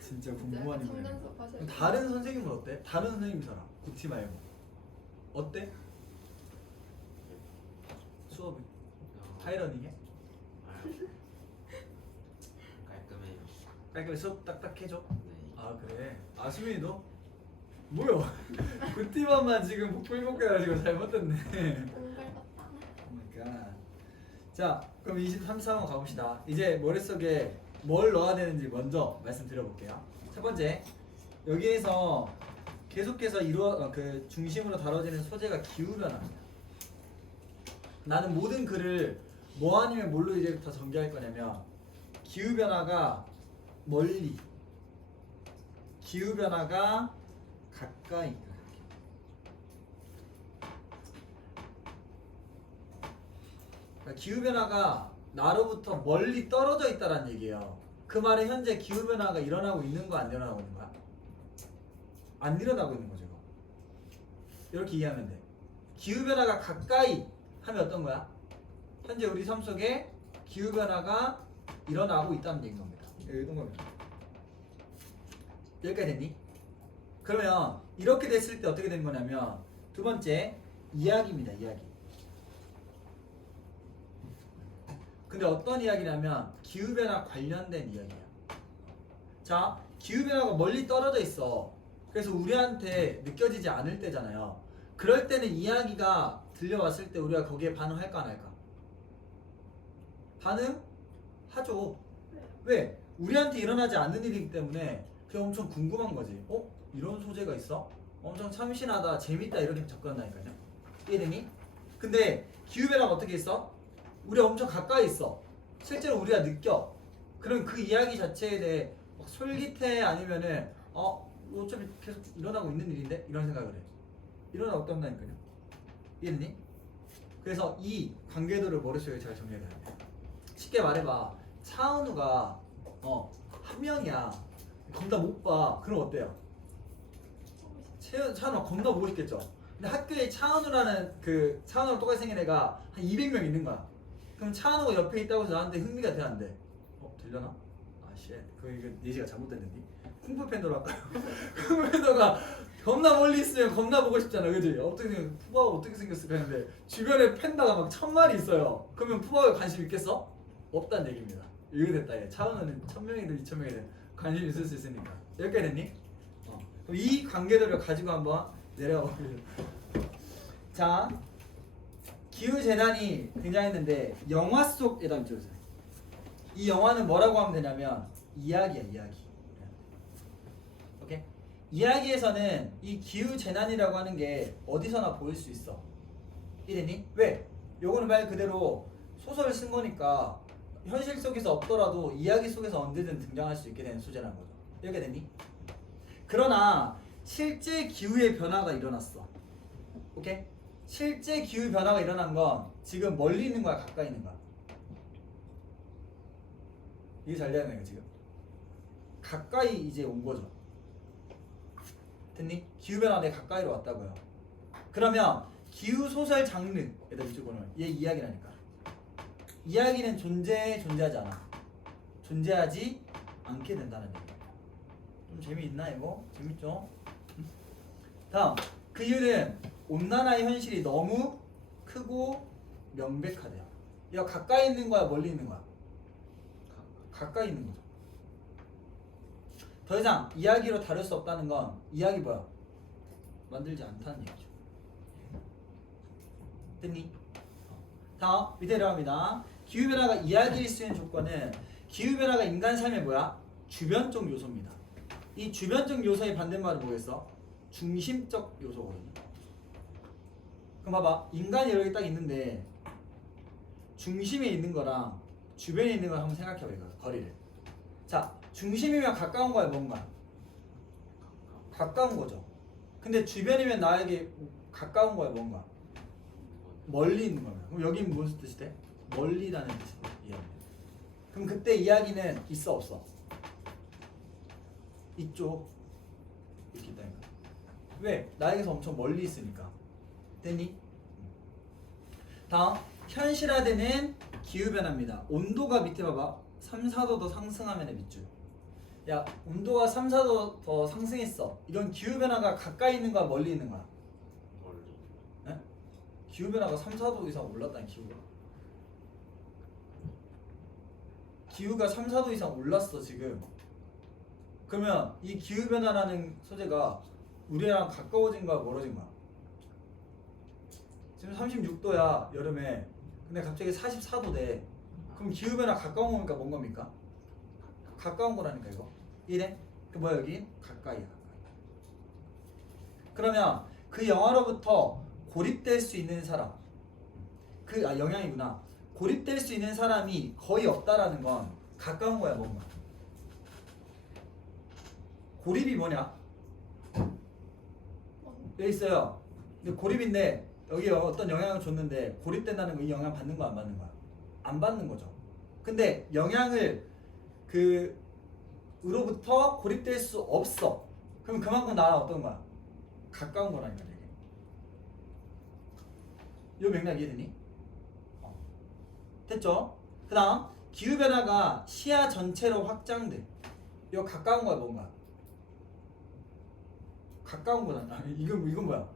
진짜 궁금한 인물. 상담수업 하셔야 그럼 돼요. 다른 선생님은 어때? 다른 선생님 사람 구티 말고 어때? 수업이 타이러닝해? 깔끔해요. 깔끔히 수업 딱딱 해줘? 네. 아 그래? 아 수민이도? 뭐야? 구티만만 지금 복불복해가지고 잘못됐네. 공갈 같다. 그러니까 자 그럼 23번 가봅시다. 이제 머릿속에 뭘 넣어야 되는지 먼저 말씀드려볼게요. 첫 번째 여기에서 계속해서 그 중심으로 다뤄지는 소재가 기후변화입니다. 나는 모든 글을 뭐 아니면 뭘로 이제부터 전개할 거냐면 기후변화가 멀리, 기후변화가 가까이. 그러니까 기후변화가 나로부터 멀리 떨어져 있다는 얘기예요. 그 말은 현재 기후변화가 일어나고 있는 거 안 일어나고 있는 거야? 안 일어나고 있는 거죠. 이거. 이렇게 이해하면 돼. 기후변화가 가까이 하면 어떤 거야? 현재 우리 삶 속에 기후변화가 일어나고 있다는 얘기인 겁니다. 이런 겁니다. 여기까지 됐니? 그러면 이렇게 됐을 때 어떻게 된 거냐면 두 번째 이야기입니다. 이야기. 근데 어떤 이야기냐면 기후변화 관련된 이야기야. 자, 기후변화가 멀리 떨어져 있어. 그래서 우리한테 느껴지지 않을 때잖아요. 그럴 때는 이야기가 들려왔을 때 우리가 거기에 반응할까 안 할까? 반응하죠. 왜? 우리한테 일어나지 않는 일이기 때문에 그게 엄청 궁금한 거지. 이런 소재가 있어? 엄청 참신하다, 재밌다 이렇게 접근한다니까요. 이해되니? 근데 기후변화가 어떻게 있어? 우리 엄청 가까이 있어. 실제로 우리가 느껴. 그럼 그 이야기 자체에 대해 막 솔깃해 아니면은 어차피 계속 일어나고 있는 일인데 이런 생각을 해. 일어나고 없다니까요. 이해되니? 그래서 이 관계도를 머릿속에 잘 정리해야 돼. 쉽게 말해봐. 차은우가 한 명이야. 겁나 못 봐. 그럼 어때요? 차은우가 겁나 보고 싶겠죠. 근데 학교에 차은우라는 그 차은우랑 똑같이 생긴 애가 한 200명 있는 거야. 그럼 차은우가 옆에 있다고 해서 나한테 흥미가 돼 안 돼? 들려나? 쉣. 이거 예시가 잘못됐는데. 쿵푸 팬더로 할까요? 쿵푸 팬더가 겁나 멀리 있으면 겁나 보고 싶잖아, 그지? 푸바오가 어떻게 생겼을까 했는데 주변에 팬더가 막 1000마리 있어요. 그러면 푸바오에 관심 있겠어? 없다는 얘기입니다. 이거 됐다. 얘. 차은우는 1000명이든 2000명이든 관심 있을 수 있으니까. 여기까지 됐니? 그럼 이 관계들을 가지고 한번 내려가 보겠습니다. 자, 기후재난이 등장했는데 영화 속에다 밑줄으세요. 이 영화는 뭐라고 하면 되냐면 이야기야, 이야기. 오케이? 이야기에서는 이 기후재난이라고 하는 게 어디서나 보일 수 있어. 이래니? 왜? 요거는 말 그대로 소설을 쓴 거니까 현실 속에서 없더라도 이야기 속에서 언제든 등장할 수 있게 되는 소재라는 거죠. 이렇게 되니? 그러나 실제 기후의 변화가 일어났어. 오케이? 실제 기후 변화가 일어난 건 지금 멀리 있는 거야, 가까이 있는 거야? 이게 잘 되는 거야, 지금. 가까이 이제 온 거죠. 됐니? 기후 변화가 내 가까이로 왔다고요. 그러면 기후 소설 장르에다 이쪽으로는 얘 이야기라니까. 이야기는 존재하지 않아. 존재하지 않게 된다는 얘기야. 좀 재미있나 이거? 재밌죠? 다음, 그 이유는 온난화의 현실이 너무 크고 명백하대요. 얘가 가까이 있는 거야, 멀리 있는 거야? 가까이 있는 거죠. 더 이상 이야기로 다룰 수 없다는 건 이야기 뭐야? 만들지 않다는 얘기죠. 됐니? 다음 밑에 내려갑니다. 기후변화가 이야기일 수 있는 조건은 기후변화가 인간 삶의 뭐야? 주변적 요소입니다. 이 주변적 요소의 반대말은 뭐겠어? 중심적 요소거든요. 그럼 봐봐. 인간이 여기 딱 있는데 중심에 있는 거랑 주변에 있는 걸 한번 생각해봐. 이거 거리를. 자, 중심이면 가까운 거야, 뭔가? 가까운 거죠. 근데 주변이면 나에게 가까운 거야, 뭔가? 멀리 있는 거야. 그럼 여긴 무슨 뜻이 돼? 멀리라는 뜻이 돼. 이야기. 그럼 그때 이야기는 있어, 없어? 있죠. 이렇게 있다니까. 왜? 나에게서 엄청 멀리 있으니까. 됐니? 다음, 현실화되는 기후변화입니다. 온도가 밑에 봐봐. 3, 4도 더 상승하면 밑줄. 야, 온도가 3, 4도 더 상승했어. 이건 기후변화가 가까이 있는 거야, 멀리 있는 거야? 멀리. 에? 기후변화가 3, 4도 이상 올랐다니, 기후가 3, 4도 이상 올랐어, 지금. 그러면 이 기후변화라는 소재가 우리랑 가까워진 거야, 멀어진 거야? 지금 36도야, 여름에. 근데 갑자기 44도 돼. 그럼 기후변화 가까운 겁니까, 먼 겁니까? 가까운 거라니까, 이거. 이래? 그 뭐야, 여기? 가까이야, 가까이. 그러면 그 영화로부터 고립될 수 있는 사람. 영향이구나. 고립될 수 있는 사람이 거의 없다라는 건 가까운 거야, 뭔가. 고립이 뭐냐? 여기 있어요. 근데 고립인데 여기 어떤 영향을 줬는데 고립된다는 거 이 영향 받는 거야, 안 받는 거야? 안 받는 거죠. 근데 영향을 으로부터 고립될 수 없어. 그럼 그만큼 나랑 어떤 거야? 가까운 거라니까 이게. 이 맥락 이해되니? 됐죠? 그 다음 기후변화가 시야 전체로 확장돼. 이거 가까운 거야, 뭔가? 가까운 거잖아. 이건 뭐야?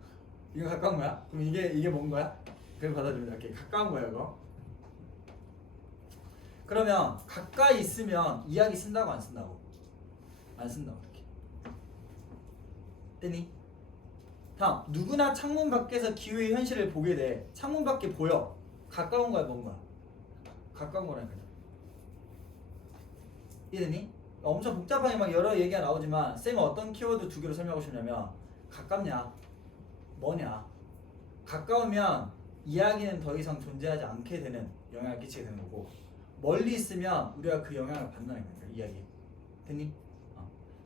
이거 가까운 거야? 그럼 이게 뭔 거야? 그걸 받아들이면 이렇게 가까운 거야, 이거. 그러면 가까이 있으면 이야기 쓴다고 안 쓴다고? 안 쓴다고, 이렇게. 됐니? 다음 누구나 창문 밖에서 기후의 현실을 보게 돼. 창문 밖에 보여. 가까운 거야 먼 거야? 가까운 거라니까. 이해되니? 엄청 복잡하게 막 여러 얘기가 나오지만 쌤은 어떤 키워드 두 개로 설명하고 싶냐면 가깝냐 뭐냐. 가까우면 이야기는 더 이상 존재하지 않게 되는 영향을 끼치게 되는 거고 멀리 있으면 우리가 그 영향을 받는다는 거야 이야기. 됐니?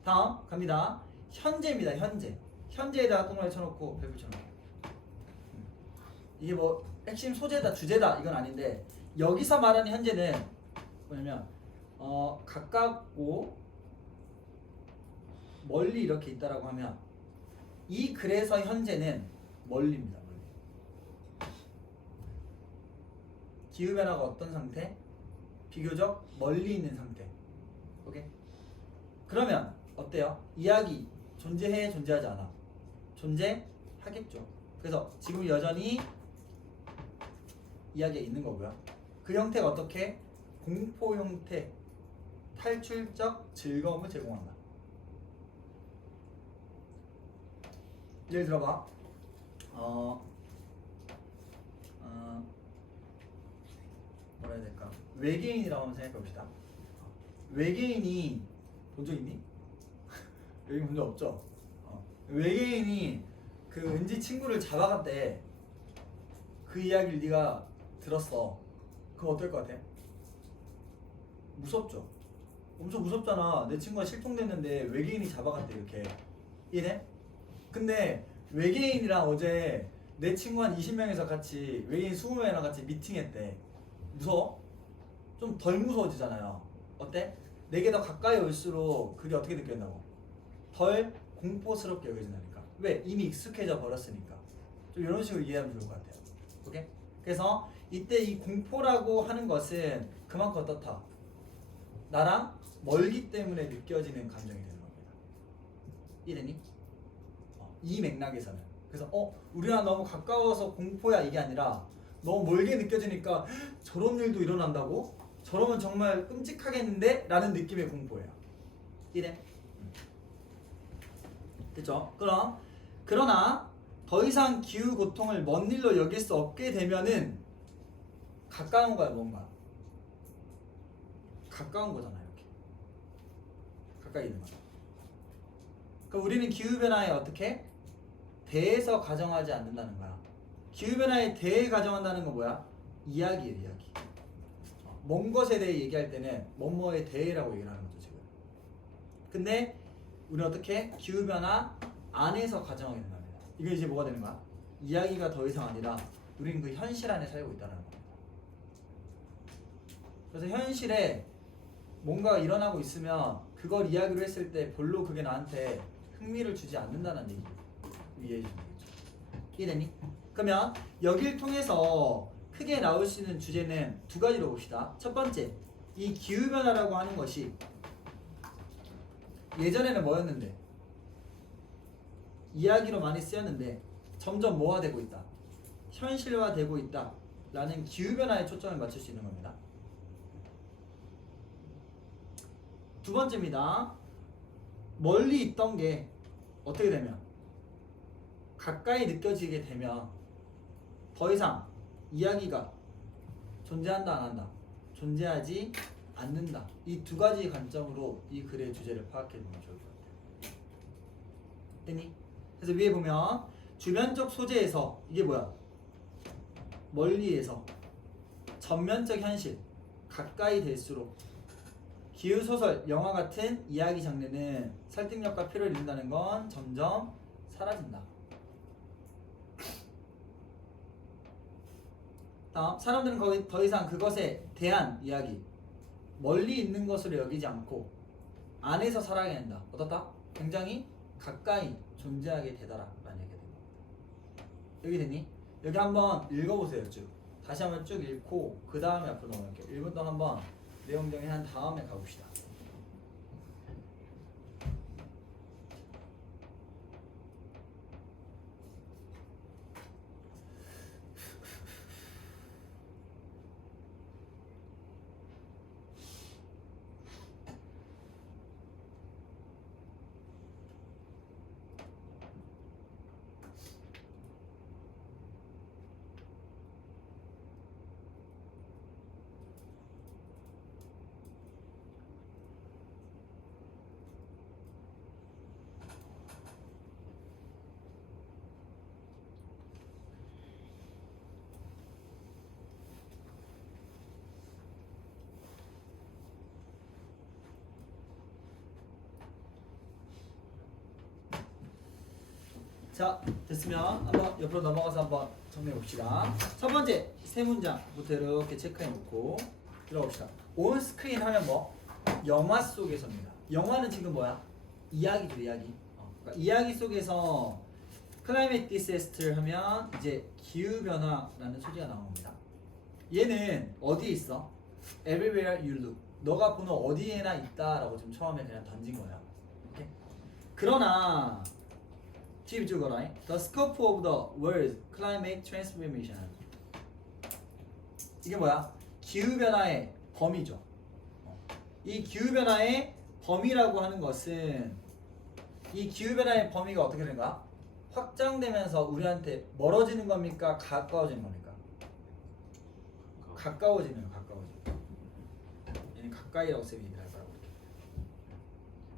다음 갑니다. 현재입니다. 현재. 현재에다가 동그라미 쳐놓고 별표 쳐놓고 이게 뭐 핵심 소재다 주제다 이건 아닌데 여기서 말하는 현재는 뭐냐면 가깝고 멀리 이렇게 있다라고 하면 이 글에서 현재는 멀리입니다. 멀리. 기후변화가 어떤 상태? 비교적 멀리 있는 상태. 오케이? 그러면 어때요? 이야기 존재해 존재하지 않아? 존재하겠죠. 그래서 지금 여전히 이야기가 있는 거고요. 그 형태가 어떻게? 공포 형태, 탈출적 즐거움을 제공한다. 예를 들어봐. 뭐라 해야 될까? 외계인이라고 한번 생각해 봅시다. 외계인이 본 적 있니? 외계인 본 적 없죠? 외계인이 그 은지 친구를 잡아갔대. 그 이야기를 네가 들었어. 그럼 어떨 것 같아? 무섭죠? 엄청 무섭잖아. 내 친구가 실종됐는데 외계인이 잡아갔대 이렇게. 이해돼? 근데 외계인이랑 어제 내 친구 한 20명에서 같이 외계인 20명이랑 같이 미팅했대. 무서워? 좀 덜 무서워지잖아요. 어때? 내게 더 가까이 올수록 그게 어떻게 느껴진다고? 덜 공포스럽게 여겨진다니까. 왜? 이미 익숙해져 버렸으니까. 좀 이런 식으로 이해하면 좋을 것 같아요. 오케이? 그래서 이때 이 공포라고 하는 것은 그만큼 어떻다? 나랑 멀기 때문에 느껴지는 감정이 되는 겁니다. 이해되니? 이 맥락에서는. 그래서 우리랑 너무 가까워서 공포야 이게 아니라 너무 멀게 느껴지니까 저런 일도 일어난다고? 저러면 정말 끔찍하겠는데? 라는 느낌의 공포예요. 이래? 됐죠? 그러나 더 이상 기후 고통을 먼 일로 여길 수 없게 되면은 가까운 거야 뭔가? 가까운 거잖아 이렇게. 가까이 있는 거야. 그럼 우리는 기후변화에 어떻게? 대해서 가정하지 않는다는 거야. 기후변화에 대해 가정한다는 건 뭐야? 이야기예요 이야기. 먼 것에 대해 얘기할 때는 뭐뭐에 대해라고 얘기를 하는 거죠 지금. 근데 우리는 어떻게? 기후변화 안에서 가정하게 된답니다. 이게 이제 뭐가 되는 거야? 이야기가 더 이상 아니라 우리는 그 현실 안에 살고 있다는 겁니다. 그래서 현실에 뭔가 일어나고 있으면 그걸 이야기로 했을 때 별로 그게 나한테 흥미를 주지 않는다는 얘기 이해해 주면 되겠죠. 이해되니? 그러면 여기를 통해서 크게 나올 수 있는 주제는 두 가지로 봅시다. 첫 번째, 이 기후변화라고 하는 것이 예전에는 뭐였는데? 이야기로 많이 쓰였는데 점점 뭐가 되고 있다? 현실화되고 있다 라는 기후변화에 초점을 맞출 수 있는 겁니다. 두 번째입니다. 멀리 있던 게 어떻게 되면 가까이 느껴지게 되면 더 이상 이야기가 존재한다 안 한다? 존재하지 않는다. 이 두 가지 관점으로 이 글의 주제를 파악해 보면 좋을 것 같아요. 됐니? 그래서 위에 보면 주변적 소재에서 이게 뭐야? 멀리에서 전면적 현실 가까이 될수록 기후소설, 영화 같은 이야기 장르는 설득력과 필요를 잃는다는 건 점점 사라진다. 다음, 사람들은 거의 더 이상 그것에 대한 이야기, 멀리 있는 것으로 여기지 않고 안에서 살아가게 된다. 어떻다? 굉장히 가까이 존재하게 되더라 라는 얘기가 됩니다. 여기 되니? 여기 한번 읽어보세요. 쭉 다시 한번 쭉 읽고 그 다음에 앞으로 넘어갈게요. 1분 동안 한번 내용 정리한 다음에 가봅시다. 자, 됐으면 한번 옆으로 넘어가서 한번 정리해 봅시다. 첫 번째 세 문장부터 이렇게 체크해 놓고 들어봅시다. 온 스크린 하면 뭐? 영화 속에서입니다. 영화는 지금 뭐야? 이야기죠, 이야기. 그러니까 이야기 속에서 클라이메트 디세스트를 하면 이제 기후 변화라는 소리가 나옵니다. 얘는 어디에 있어? Everywhere you look. 너가 보는 어디에나 있다라고 좀 처음에 그냥 던진 거야. 오케이? 그러나 뒤에 비추거라. The scope of the words climate transformation. 이게 뭐야? 기후 변화의 범위죠. 이 기후 변화의 범위라고 하는 것은 이 기후 변화의 범위가 어떻게 되는 거야? 확장되면서 우리한테 멀어지는 겁니까? 가까워지는 겁니까? 가까워지는 거예요. 가까워지는. 얘는 가까이라고 쌤이 얘기를 할 거라고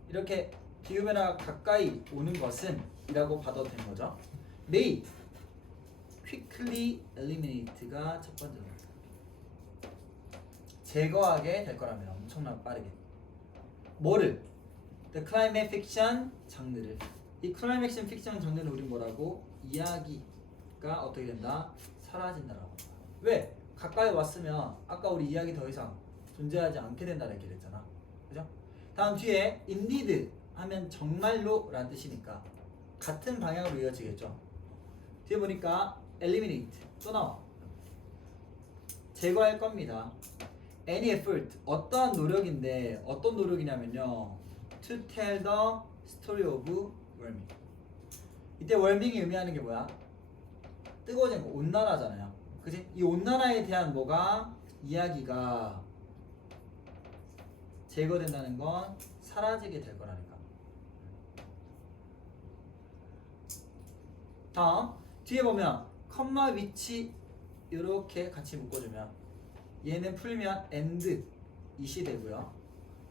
이렇게 기후 변화가 가까이 오는 것은 이라고 봐도 되는 거죠. may quickly eliminate가 첫 번째 겁니다. 제거하게 될 거라면 엄청나게 빠르게. 뭐를? The climate fiction 장르를. 이 climate fiction 장르는 우리 뭐라고? 이야기가 어떻게 된다? 사라진다라고. 왜? 가까이 왔으면 아까 우리 이야기 더 이상 존재하지 않게 된다 이렇게 됐잖아. 그죠? 다음 뒤에 indeed 하면 정말로 라는 뜻이니까 같은 방향으로 이어지겠죠. 뒤에 보니까 eliminate 또 나와. 제거할 겁니다. Any effort 어떠한 노력인데 어떤 노력이냐면요. To tell the story of warming. 이때 warming이 의미하는 게 뭐야? 뜨거워지는 거, 온난화잖아요. 그치? 이 온난화에 대한 뭐가 이야기가 제거된다는 건 사라지게 될 거라니까. 다음 뒤에 보면 컴마 위치 이렇게 같이 묶어주면 얘는 풀면 and 이시 되고요.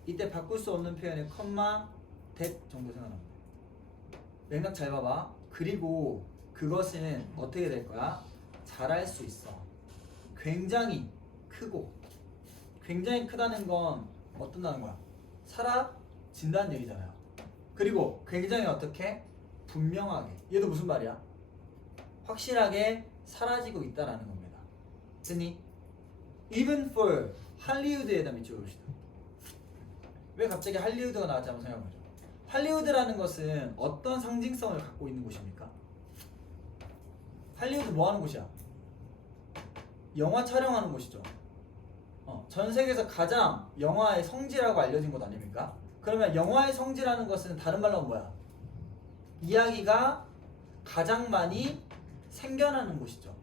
이때 바꿀 수 없는 표현에 컴마 that 정도 생각납니다. 맥락 잘 봐봐. 그리고 그것은 어떻게 될 거야? 자랄 수 있어. 굉장히 크고 굉장히 크다는 건 어떤다는 거야? 사라진다는 얘기잖아요. 그리고 굉장히 어떻게? 분명하게. 얘도 무슨 말이야? 확실하게 사라지고 있다라는 겁니다. 됐니? Even for 할리우드에다 밑줄봅시다. 왜 갑자기 할리우드가 나왔지 한번 생각해보죠. 할리우드라는 것은 어떤 상징성을 갖고 있는 곳입니까? 할리우드 뭐 하는 곳이야? 영화 촬영하는 곳이죠. 전 세계에서 가장 영화의 성지라고 알려진 곳 아닙니까? 그러면 영화의 성지라는 것은 다른 말로 뭐야? 이야기가 가장 많이 생겨나는 곳이죠.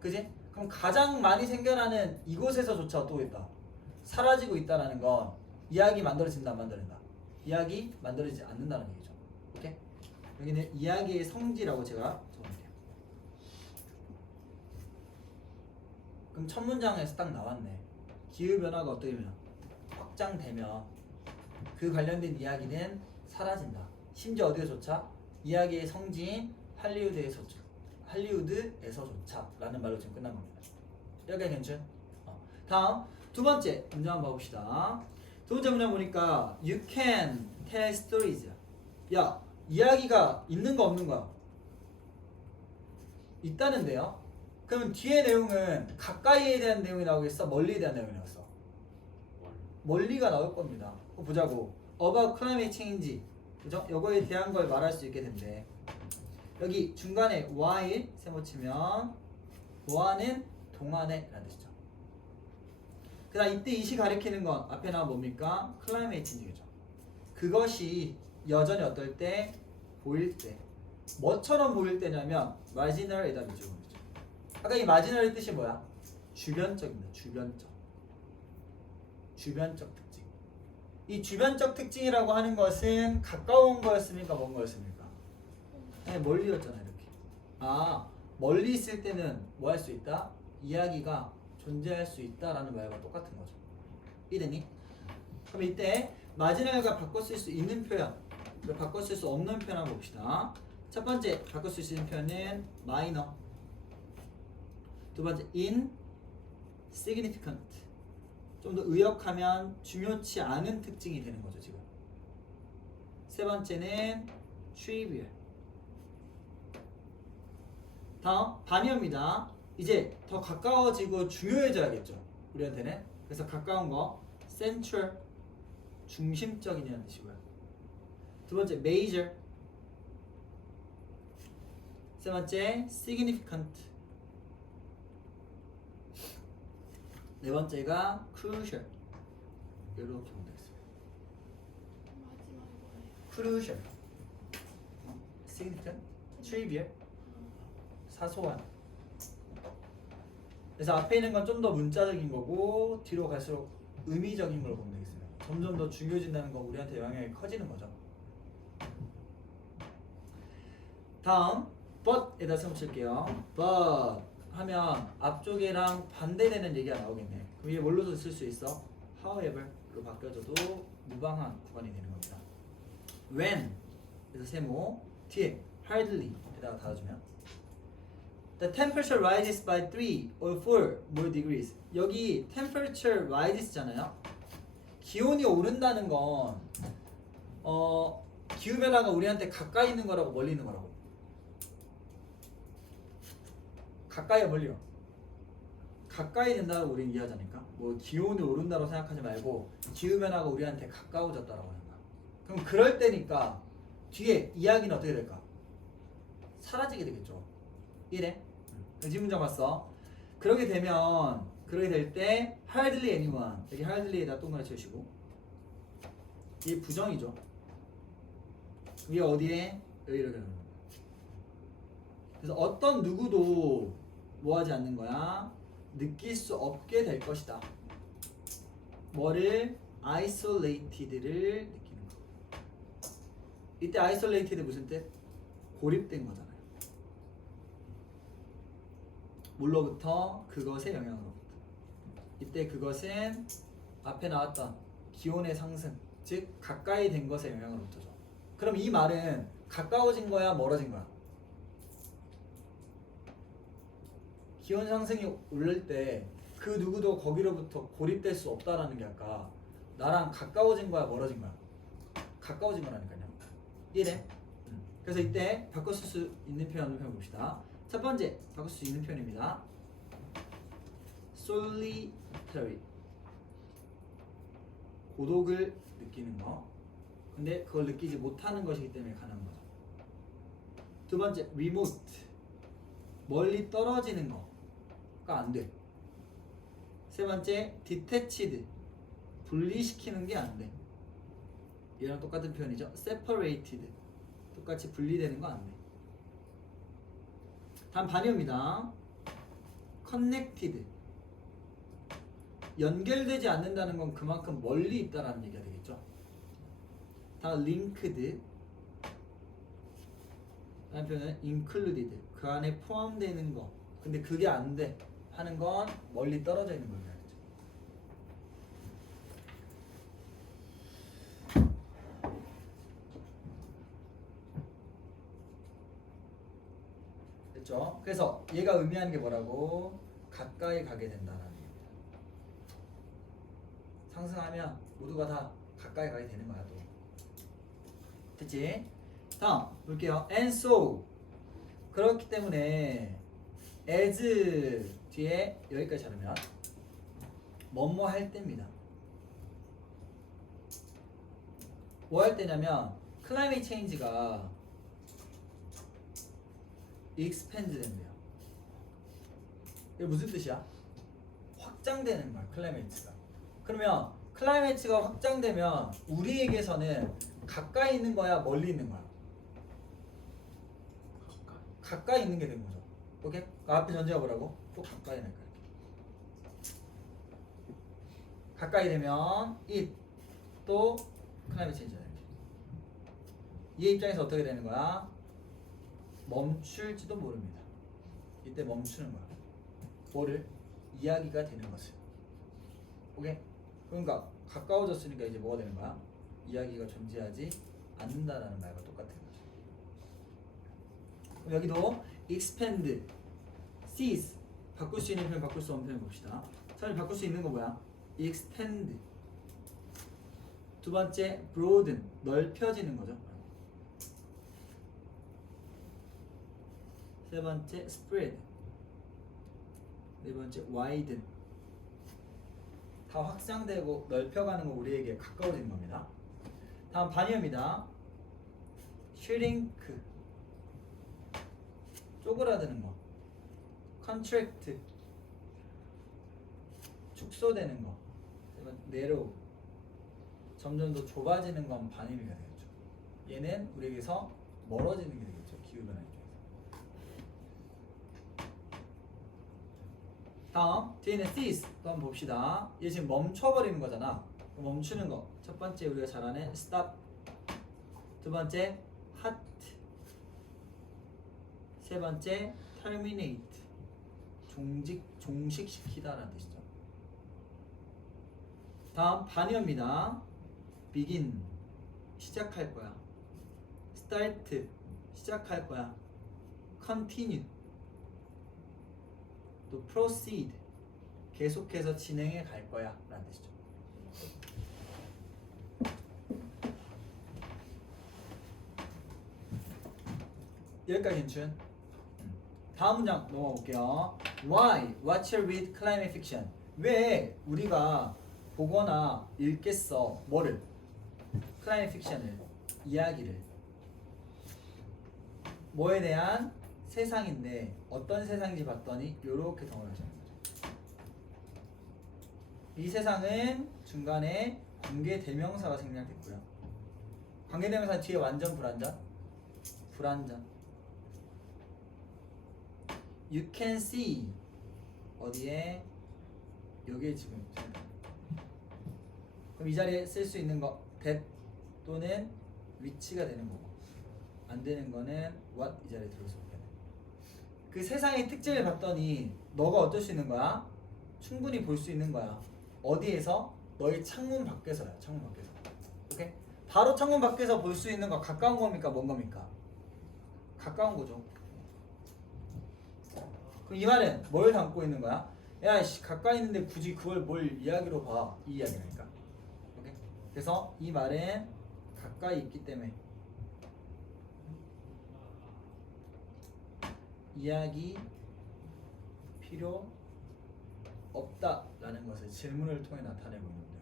그지? 그럼 가장 많이 생겨나는 이곳에서조차 어떻게 있다? 사라지고 있다는 건 이야기 만들어진다 안 만들어진다? 이야기 만들어지지 않는다는 얘기죠. 오케이? 여기는 이야기의 성지라고 제가 적어볼게요. 그럼 첫 문장에서 딱 나왔네. 기후변화가 어떻게 되면 확장되면 그 관련된 이야기는 사라진다. 심지어 어디에서조차? 이야기의 성지인 할리우드에서조차 라는 말로 지금 끝난 겁니다. 여기가 괜찮? 다음 두 번째 문장 한번 봐봅시다. 두 번째 문장 보니까 You can tell stories. 야, 이야기가 있는 거 없는 거야? 있다는데요? 그러면 뒤에 내용은 가까이에 대한 내용이 나오겠어? 멀리에 대한 내용이 나왔어? 멀리가 나올 겁니다. 그거 보자고. About climate change. 그죠? 요거에 대한 걸 말할 수 있게 된대. 여기 중간에 while 세모 치면 뭐하는 동안에 라는 뜻이죠. 그 다음 이때 이시 가리키는 건 앞에 나온 뭡니까? climate change죠. 그것이 여전히 어떨 때? 보일 때. 뭐처럼 보일 때냐면 marginal에다 비추고 있죠. 아까 이 marginal의 뜻이 뭐야? 주변적입니다. 주변적 특징. 이 주변적 특징이라고 하는 것은 가까운 거였습니까? 먼 거였습니까? 네, 멀리였잖아요. 이렇게. 멀리 있을 때는 뭐 할 수 있다? 이야기가 존재할 수 있다라는 말과 똑같은 거죠. 이해되니? 그럼 이때 마지막과 바꿔 쓸 수 있는 표현, 바꿔 쓸 수 없는 표현 한번 봅시다. 첫 번째 바꿔 쓸 수 있는 표현은 minor. 두 번째 insignificant. 좀 더 의역하면 중요치 않은 특징이 되는 거죠, 지금. 세 번째는 trivial. 다음 반이어입니다. 이제 더 가까워지고 중요해져야겠죠. 우리한테는. 그래서 가까운 거 central 중심적인이라는 뜻이고요. 두 번째 major. 세 번째 significant. 네 번째가 crucial. 이렇게 보면 되겠습니다. 마지막에 뭐예요? crucial, significant, trivial, 사소한. 그래서 앞에 있는 건 좀 더 문자적인 거고 뒤로 갈수록 의미적인 걸 보면 되겠습니다. 점점 더 중요해진다는 건 우리한테 영향이 커지는 거죠. 다음 but에다 점 칠게요. but 하면 앞쪽이랑 반대되는 얘기가 나오겠네. 그럼 이게 뭘로도 쓸 수 있어? however로 바뀌어져도 무방한 구간이 되는 겁니다. when 그래서 세모 뒤에 hardly에다가 달아주면 the temperature rises by 3 or 4 more degrees. 여기 temperature rises잖아요. 기온이 오른다는 건 기후 변화가 우리한테 가까이 있는 거라고 멀리 있는 거라고? 가까이야 멀리요? 가까이 된다고 우리는 이해하자니까. 뭐 기온이 오른다고 생각하지 말고 기후 변화가 우리한테 가까워졌다라고 하는 거야. 그럼 그럴 때니까 뒤에 이야기는 어떻게 될까? 사라지게 되겠죠. 이래? 지금 문장 봤어. 그러게 될 때 hardly anyone 여기 hardly에다 동그라미 치우시고 이게 부정이죠. 이게 어디에? 여기 이렇게 넣는 거야. 그래서 어떤 누구도 뭐 하지 않는 거야? 느낄 수 없게 될 것이다. 뭐를? isolated를 느끼는 거. 이때 isolated 무슨 뜻? 고립된 거잖아요. 뭘로부터? 그것의 영향으로부터. 이때 그것은 앞에 나왔던 기온의 상승, 즉 가까이 된 것의 영향으로부터죠. 그럼 이 말은 가까워진 거야, 멀어진 거야? 기온 상승이 오를 때 그 누구도 거기로부터 고립될 수 없다라는 게 아까 나랑 가까워진 거야, 멀어진 거야? 가까워진 거라니까요. 이해? 그래서 이때 바꿔 쓸 수 있는 표현을 봅시다. 첫 번째 바꿀 수 있는 표현입니다. solitary 고독을 느끼는 거. 근데 그걸 느끼지 못하는 것이기 때문에 가능한 거죠. 두 번째 remote 멀리 떨어지는 거가 안 돼. 세 번째 detached 분리시키는 게 안 돼. 얘랑 똑같은 표현이죠. separated 똑같이 분리되는 거 안 돼. 다음 반이옵니다. connected 연결되지 않는다는 건 그만큼 멀리 있다라는 얘기가 되겠죠. 다음 linked 다음 표현은 included 그 안에 포함되는 거. 근데 그게 안 돼 하는 건 멀리 떨어져 있는 거예요. 됐죠? 그래서 얘가 의미하는 게 뭐라고? 가까이 가게 된다라는 얘기입니다. 상승하면 모두가 다 가까이 가게 되는 거야 또. 됐지? 다음 볼게요. And so 그렇기 때문에 as 뒤에 여기까지 자르면 뭐뭐 할 때입니다. 뭐 할 때냐면 climate change가 expand 된대요. 이게 무슨 뜻이야? 확장되는 거야 클라이메이트가. 그러면 클라이메이트가 확장되면 우리에게서는 가까이 있는 거야 멀리 있는 거야? 가까이 있는 게 된 거죠. 오케이? 그 앞에 전제가 뭐라고? 또 가까이 날 거야. 가까이 되면 it 또 클라이메이트 체인지다. 얘 입장에서 어떻게 되는 거야? 멈출지도 모릅니다. 이때 멈추는 거야. 뭐를? 이야기가 되는 것을. 오케이? 그러니까 가까워졌으니까 이제 뭐가 되는 거야? 이야기가 존재하지 않는다라는 말과 똑같은 거죠. 그럼 여기도 expand, cease 바꿀 수 있는 표현, 바꿀 수 없는 표현 봅시다. 처음에 바꿀 수 있는 거 뭐야? extend. 두 번째 broaden, 넓혀지는 거죠. 세 번째 spread, 네 번째 widen. 다 확장되고 넓혀가는 거 우리에게 가까워지는 겁니다. 다음 반이어입니다. shrink, 쪼그라드는 거. contract, 축소되는 거. narrow, 점점 더 좁아지는 건 반의미가 되겠죠. 얘는 우리에게서 멀어지는 게 되겠죠. 기후변화 입장에서. 다음 뒤에는 cease 또 한번 봅시다. 얘 지금 멈춰버리는 거잖아. 멈추는 거. 첫 번째 우리가 잘 아는 stop, 두 번째 hot, 세 번째 terminate, 종식시키다라는 뜻이죠. 다음 반의어입니다. begin, 시작할 거야. start, 시작할 거야. continue, 또 proceed, 계속해서 진행해 갈 거야 라는 뜻이죠. 여기까지 괜춘. 다음 문장 넘어가 볼게요. Why? What's your read climate fiction? 왜 우리가 보거나 읽겠어? 뭐를? climate fiction을, 이야기를. 뭐에 대한 세상인데 어떤 세상인지 봤더니 이렇게 덩어리하시는 거죠. 이 세상은 중간에 관계대명사가 생략됐고요. 관계대명사 뒤에 완전 불완전? 불완전. You can see, 어디에? 여기에 지금. 그럼 이 자리에 쓸 수 있는 거 that 또는 which가 되는 거고, 안 되는 거는 what 이 자리에 들어올 수 없게 돼. 그 세상의 특징을 봤더니 너가 어쩔 수 있는 거야? 충분히 볼 수 있는 거야. 어디에서? 너의 창문 밖에서야. 창문 밖에서. 오케이? 바로 창문 밖에서 볼 수 있는 거 가까운 겁니까? 먼 겁니까? 가까운 거죠. 그럼 이 말은 뭘 담고 있는 거야? 야, 씨, 가까이 있는데 굳이 그걸 뭘 이야기로 봐. 이 이야기라니까. 오케이? 그래서 이 말은 가까이 있기 때문에 이야기 필요 없다라는 것을 질문을 통해 나타내고 있는 거죠.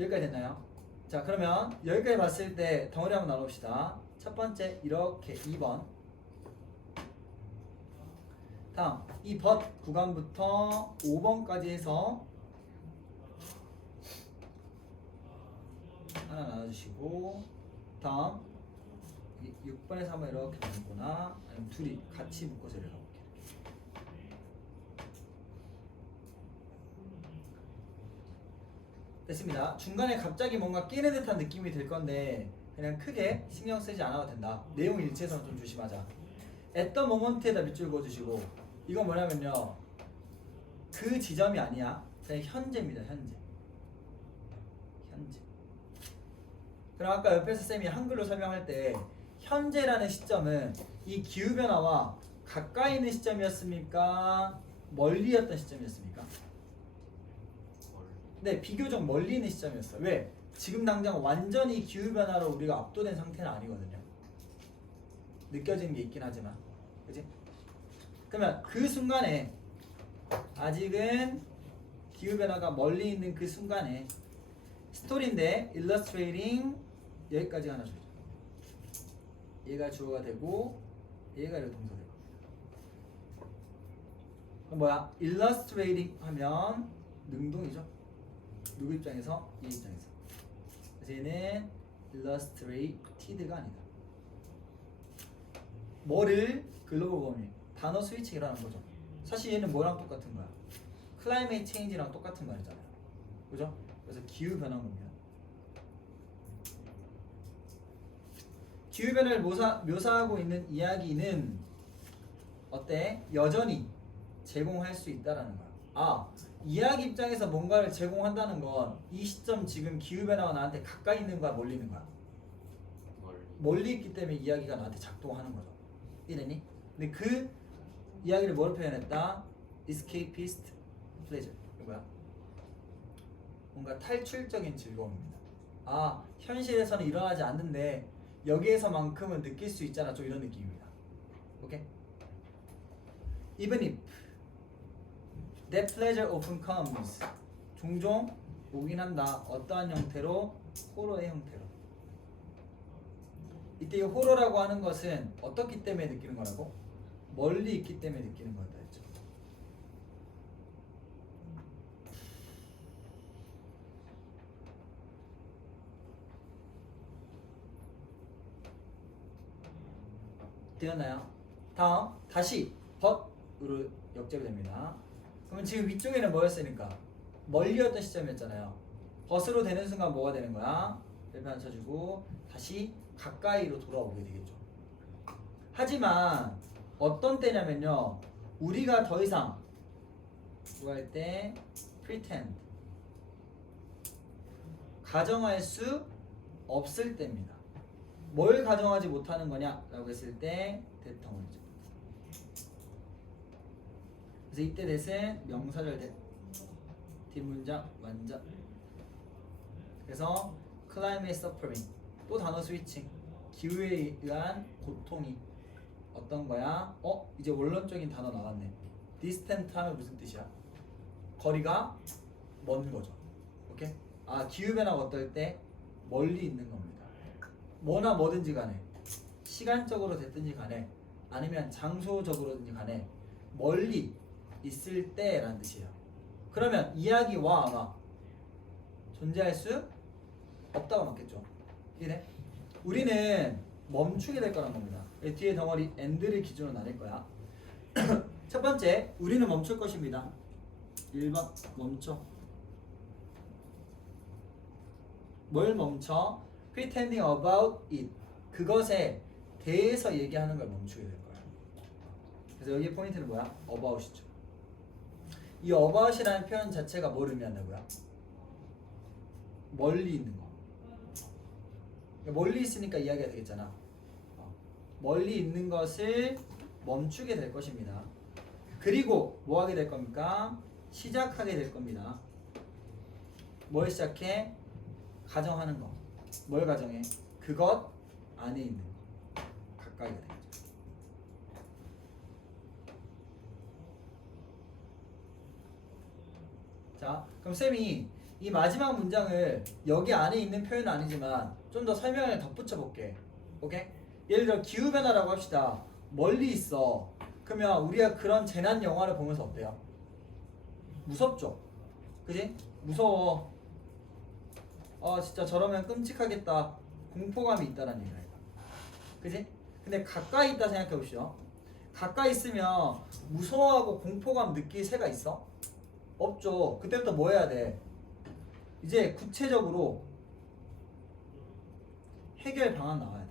여기까지 됐나요? 자, 그러면 여기까지 봤을 때 덩어리 한번 나눠봅시다. 첫 번째 이렇게 2번. 다음 이 but 구간부터 5번까지 해서 하나 나눠주시고, 다음 6번에서 한번 이렇게 나누거나 아니면 둘이 같이 묶어서 이렇게 가볼게요. 됐습니다. 중간에 갑자기 뭔가 끼는 듯한 느낌이 들 건데 그냥 크게 신경 쓰지 않아도 된다. 내용 일치해서는 좀 조심하자. at the moment에다 밑줄 그어주시고, 이건 뭐냐면요, 그 지점이 아니야. 그냥 현재입니다. 현재. 그럼 아까 옆에서 쌤이 한글로 설명할 때 현재라는 시점은 이 기후변화와 가까이 있는 시점이었습니까? 멀리였던 시점이었습니까? 네, 비교적 멀리 있는 시점이었어요. 왜? 지금 당장 완전히 기후변화로 우리가 압도된 상태는 아니거든요. 느껴지는 게 있긴 하지만, 그치? 그러면 그 순간에, 아직은 기후변화가 멀리 있는 그 순간에 스토리인데 illustrating, 여기까지 하나 줘야죠. 얘가 주어가 되고 얘가 이렇게 동사 되고. 그럼 뭐야? illustrating 하면 능동이죠. 누구 입장에서? 얘 입장에서. 그래서 얘는 illustrated가 아니다. 뭐를? 글로벌 워밍, 단어 스위칭이라는 거죠. 사실 얘는 뭐랑 똑같은 거야? climate change랑 똑같은 말이잖아요. 그죠? 그래서 기후변화인 겁니다. 기후변화를 묘사하고 있는 이야기는 어때? 여전히 제공할 수 있다라는 거야. 아, 이야기 입장에서 뭔가를 제공한다는 건 이 시점 지금 기후변화가 나한테 가까이 있는 거야, 멀리 있는 거야? 멀리 있기 때문에 이야기가 나한테 작동하는 거죠. 이래니? 근데 그 이야기를 뭐로 표현했다? escapist pleasure. 이거야. 뭔가 탈출적인 즐거움입니다. 아 현실에서는 일어나지 않는데 여기에서만큼은 느낄 수 있잖아. 좀 이런 느낌입니다. 오케이? Even if that pleasure often comes 종종 오긴 한다. 어떠한 형태로? 호러의 형태로. 이때 이 호러라고 하는 것은 어떻기 때문에 느끼는 거라고? 멀리 있기 때문에 느끼는 거다 했죠. 되었나요? 다음 다시 but으로 역제가 됩니다. 그러면 지금 위쪽에는 뭐였으니까 멀리였던 시점이었잖아요. but으로 되는 순간 뭐가 되는 거야? 별표 안 쳐주고 다시 가까이로 돌아오게 되겠죠. 하지만 어떤 때냐면요, 우리가 더 이상 뭐 할 때 pretend 가정할 수 없을 때입니다. 뭘 가정하지 못하는 거냐라고 했을 때 대통령이죠. 그래서 이때 대신 명사절 대 뒷문장 완전. 그래서 climate suffering 또 단어 스위칭. 기후에 의한 고통이 어떤 거야? 이제 원론적인 단어 나왔네. distant 하면 무슨 뜻이야? 거리가 먼 거죠. 오케이? 아 기후 변화가 어떨 때 멀리 있는 겁니다. 뭐나 뭐든지 간에 시간적으로 됐든지 간에 아니면 장소적으로든지 간에 멀리 있을 때라는 뜻이에요. 그러면 이야기와 아마 존재할 수 없다고 맞겠죠. 이해? 우리는 멈추게 될 거란 겁니다. 뒤에 덩어리 and를 기준으로 나눌 거야. 첫 번째, 우리는 멈출 것입니다. 1번 멈춰. 뭘 멈춰? pretending about it. 그것에 대해서 얘기하는 걸 멈추게 될 거야. 그래서 여기 포인트는 뭐야? about이죠. 이 about이라는 표현 자체가 뭘 의미한다고요? 멀리 있는 거. 멀리 있으니까 이야기가 되겠잖아. 멀리 있는 것을 멈추게 될 것입니다. 그리고 뭐 하게 될 겁니까? 시작하게 될 겁니다. 뭘 시작해? 가정하는 거. 뭘 가정해? 그것 안에 있는 거. 가까이가 되겠죠. 자, 그럼 쌤이 이 마지막 문장을 여기 안에 있는 표현은 아니지만 좀 더 설명을 덧붙여 볼게. 오케이? 예를 들어 기후변화라고 합시다. 멀리 있어. 그러면 우리가 그런 재난 영화를 보면서 어때요? 무섭죠? 그지? 무서워. 진짜 저러면 끔찍하겠다. 공포감이 있다라는 얘기야. 그지? 근데 가까이 있다 생각해 보시죠. 가까이 있으면 무서워하고 공포감 느낄 새가 있어? 없죠. 그때부터 뭐 해야 돼? 이제 구체적으로 해결 방안 나와야 돼.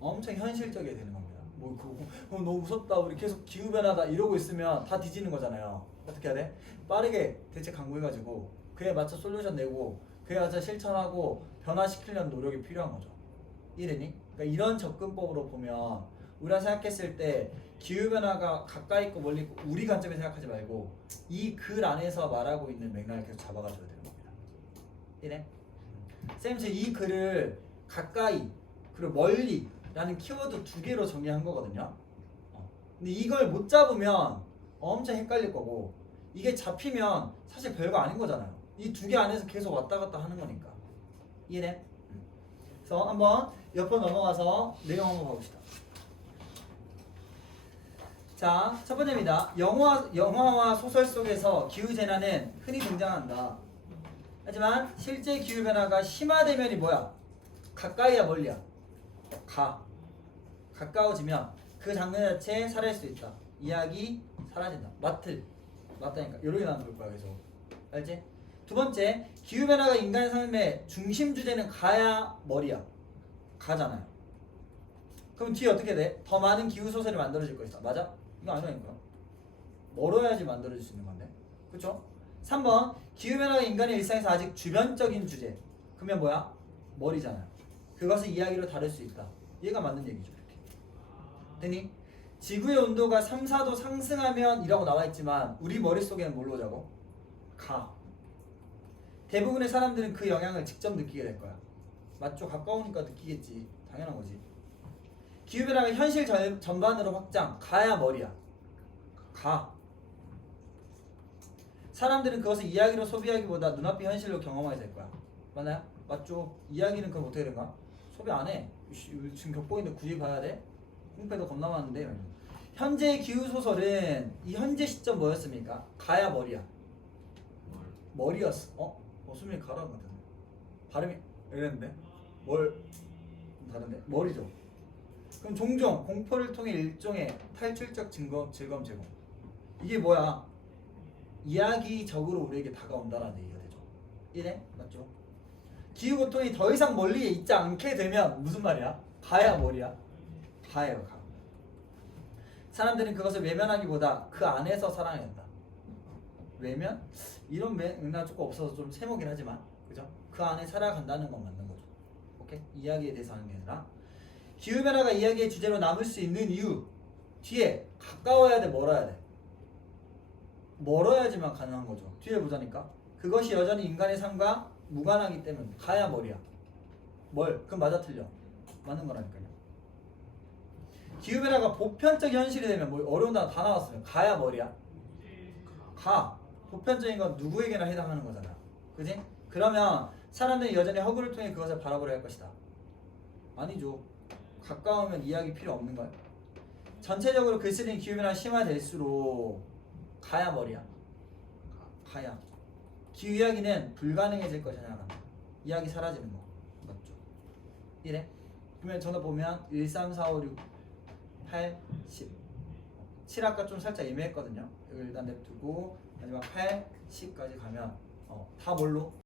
엄청 현실적이어야 되는 겁니다. 뭐 그거 너무 무섭다. 우리 계속 기후 변화다 이러고 있으면 다 뒤지는 거잖아요. 어떻게 해야 돼? 빠르게 대책 강구해가지고 그에 맞춰 솔루션 내고 그에 맞춰 실천하고 변화시키려는 노력이 필요한 거죠. 이해되니? 그러니까 이런 접근법으로 보면 우리가 생각했을 때 기후 변화가 가까이 있고 멀리 있고 우리 관점에 생각하지 말고 이 글 안에서 말하고 있는 맥락을 계속 잡아가줘야 되는 겁니다. 이해? 쌤, 이 글을 가까이 그리고 멀리라는 키워드 2개로 정리한 거거든요. 근데 이걸 못 잡으면 엄청 헷갈릴 거고 이게 잡히면 사실 별거 아닌 거잖아요. 이 2개 안에서 계속 왔다 갔다 하는 거니까. 이해돼? 그래서 한번 옆으로 넘어가서 내용 한번 봐봅시다. 자, 첫 번째입니다. 영화와 소설 속에서 기후재난은 흔히 등장한다. 하지만 실제 기후변화가 심화되면이 뭐야? 가까이야 멀리야? 가까워지면 그 장면 자체에 사라질 수 있다. 이야기 사라진다. 맞다니까. 이렇게 나눌 거야 계속. 알지? 두 번째, 기후변화가 인간의 삶의 중심 주제는 가야 머리야? 가잖아요. 그럼 뒤에 어떻게 돼? 더 많은 기후 소설이 만들어질 것이다. 맞아? 이거 아니라니까. 멀어야지 만들어질 수 있는 건데. 그쵸? 3번, 기후변화가 인간의 일상에서 아직 주변적인 주제. 그러면 뭐야? 머리잖아요. 그것을 이야기로 다룰 수 있다. 얘가 맞는 얘기죠. 이렇게. 되니? 지구의 온도가 3, 4도 상승하면 이라고 나와 있지만 우리 머릿속에는 뭘로 자고? 대부분의 사람들은 그 영향을 직접 느끼게 될 거야. 맞죠? 가까우니까 느끼겠지. 당연한 거지. 기후변화가 현실 전반으로 확장. 가야 머리야. 가. 사람들은 그것을 이야기로 소비하기보다 눈앞의 현실로 경험하게 될 거야. 맞나요? 맞죠? 이야기는 그럼 어떻게 된가? 소비 안 해. 지금 겪고 있는데 굳이 봐야 돼? 홍패도 겁나 많은데. 현재의 기후소설은 이 현재 시점 뭐였습니까? 가야 머리야. 머리였어. 수민이 가라는 것 같은데. 발음이 이랬는데? 다른데? 머리죠. 그럼 종종 공포를 통해 일종의 탈출적 즐거움 제공. 이게 뭐야? 이야기적으로 우리에게 다가온다라는 얘기가 되죠. 이래? 맞죠? 기후고통이 더 이상 멀리 있지 않게 되면 무슨 말이야? 가야 머리야? 가예요, 가. 사람들은 그것을 외면하기보다 그 안에서 살아야 된다. 외면? 이런 맥락 조금 없어서 좀 세모긴 하지만, 그죠? 그 안에 살아간다는 건 맞는 거죠. 오케이? 이야기에 대해서 하는 게 아니라. 기후변화가 이야기의 주제로 남을 수 있는 이유 뒤에 가까워야 돼, 멀어야 돼? 멀어야지만 가능한 거죠. 뒤에 보자니까. 그것이 여전히 인간의 삶과 무관하기 때문에 가야 머리야. 그럼 맞아 틀려? 맞는 거라니까요. 기후변화가 보편적 현실이 되면 뭐 어려운 단어 다 나왔으면 가야 머리야. 가. 보편적인 건 누구에게나 해당하는 거잖아. 그지? 그러면 사람들이 여전히 허구를 통해 그것을 바라보려 할 것이다. 아니죠. 가까우면 이야기 필요 없는 거야. 전체적으로 글쓰기는 기후변화가 심화될수록 가야 머리야. 가야. 기후 이야기는 불가능해질 것이냐 생각한다. 이야기 사라지는 거. 맞죠? 이래. 그러면 전화 보면 1, 3, 4, 5, 6, 8, 10. 7 아까 좀 살짝 애매했거든요. 이걸 일단 냅두고 마지막 8, 10까지 가면 다 뭘로?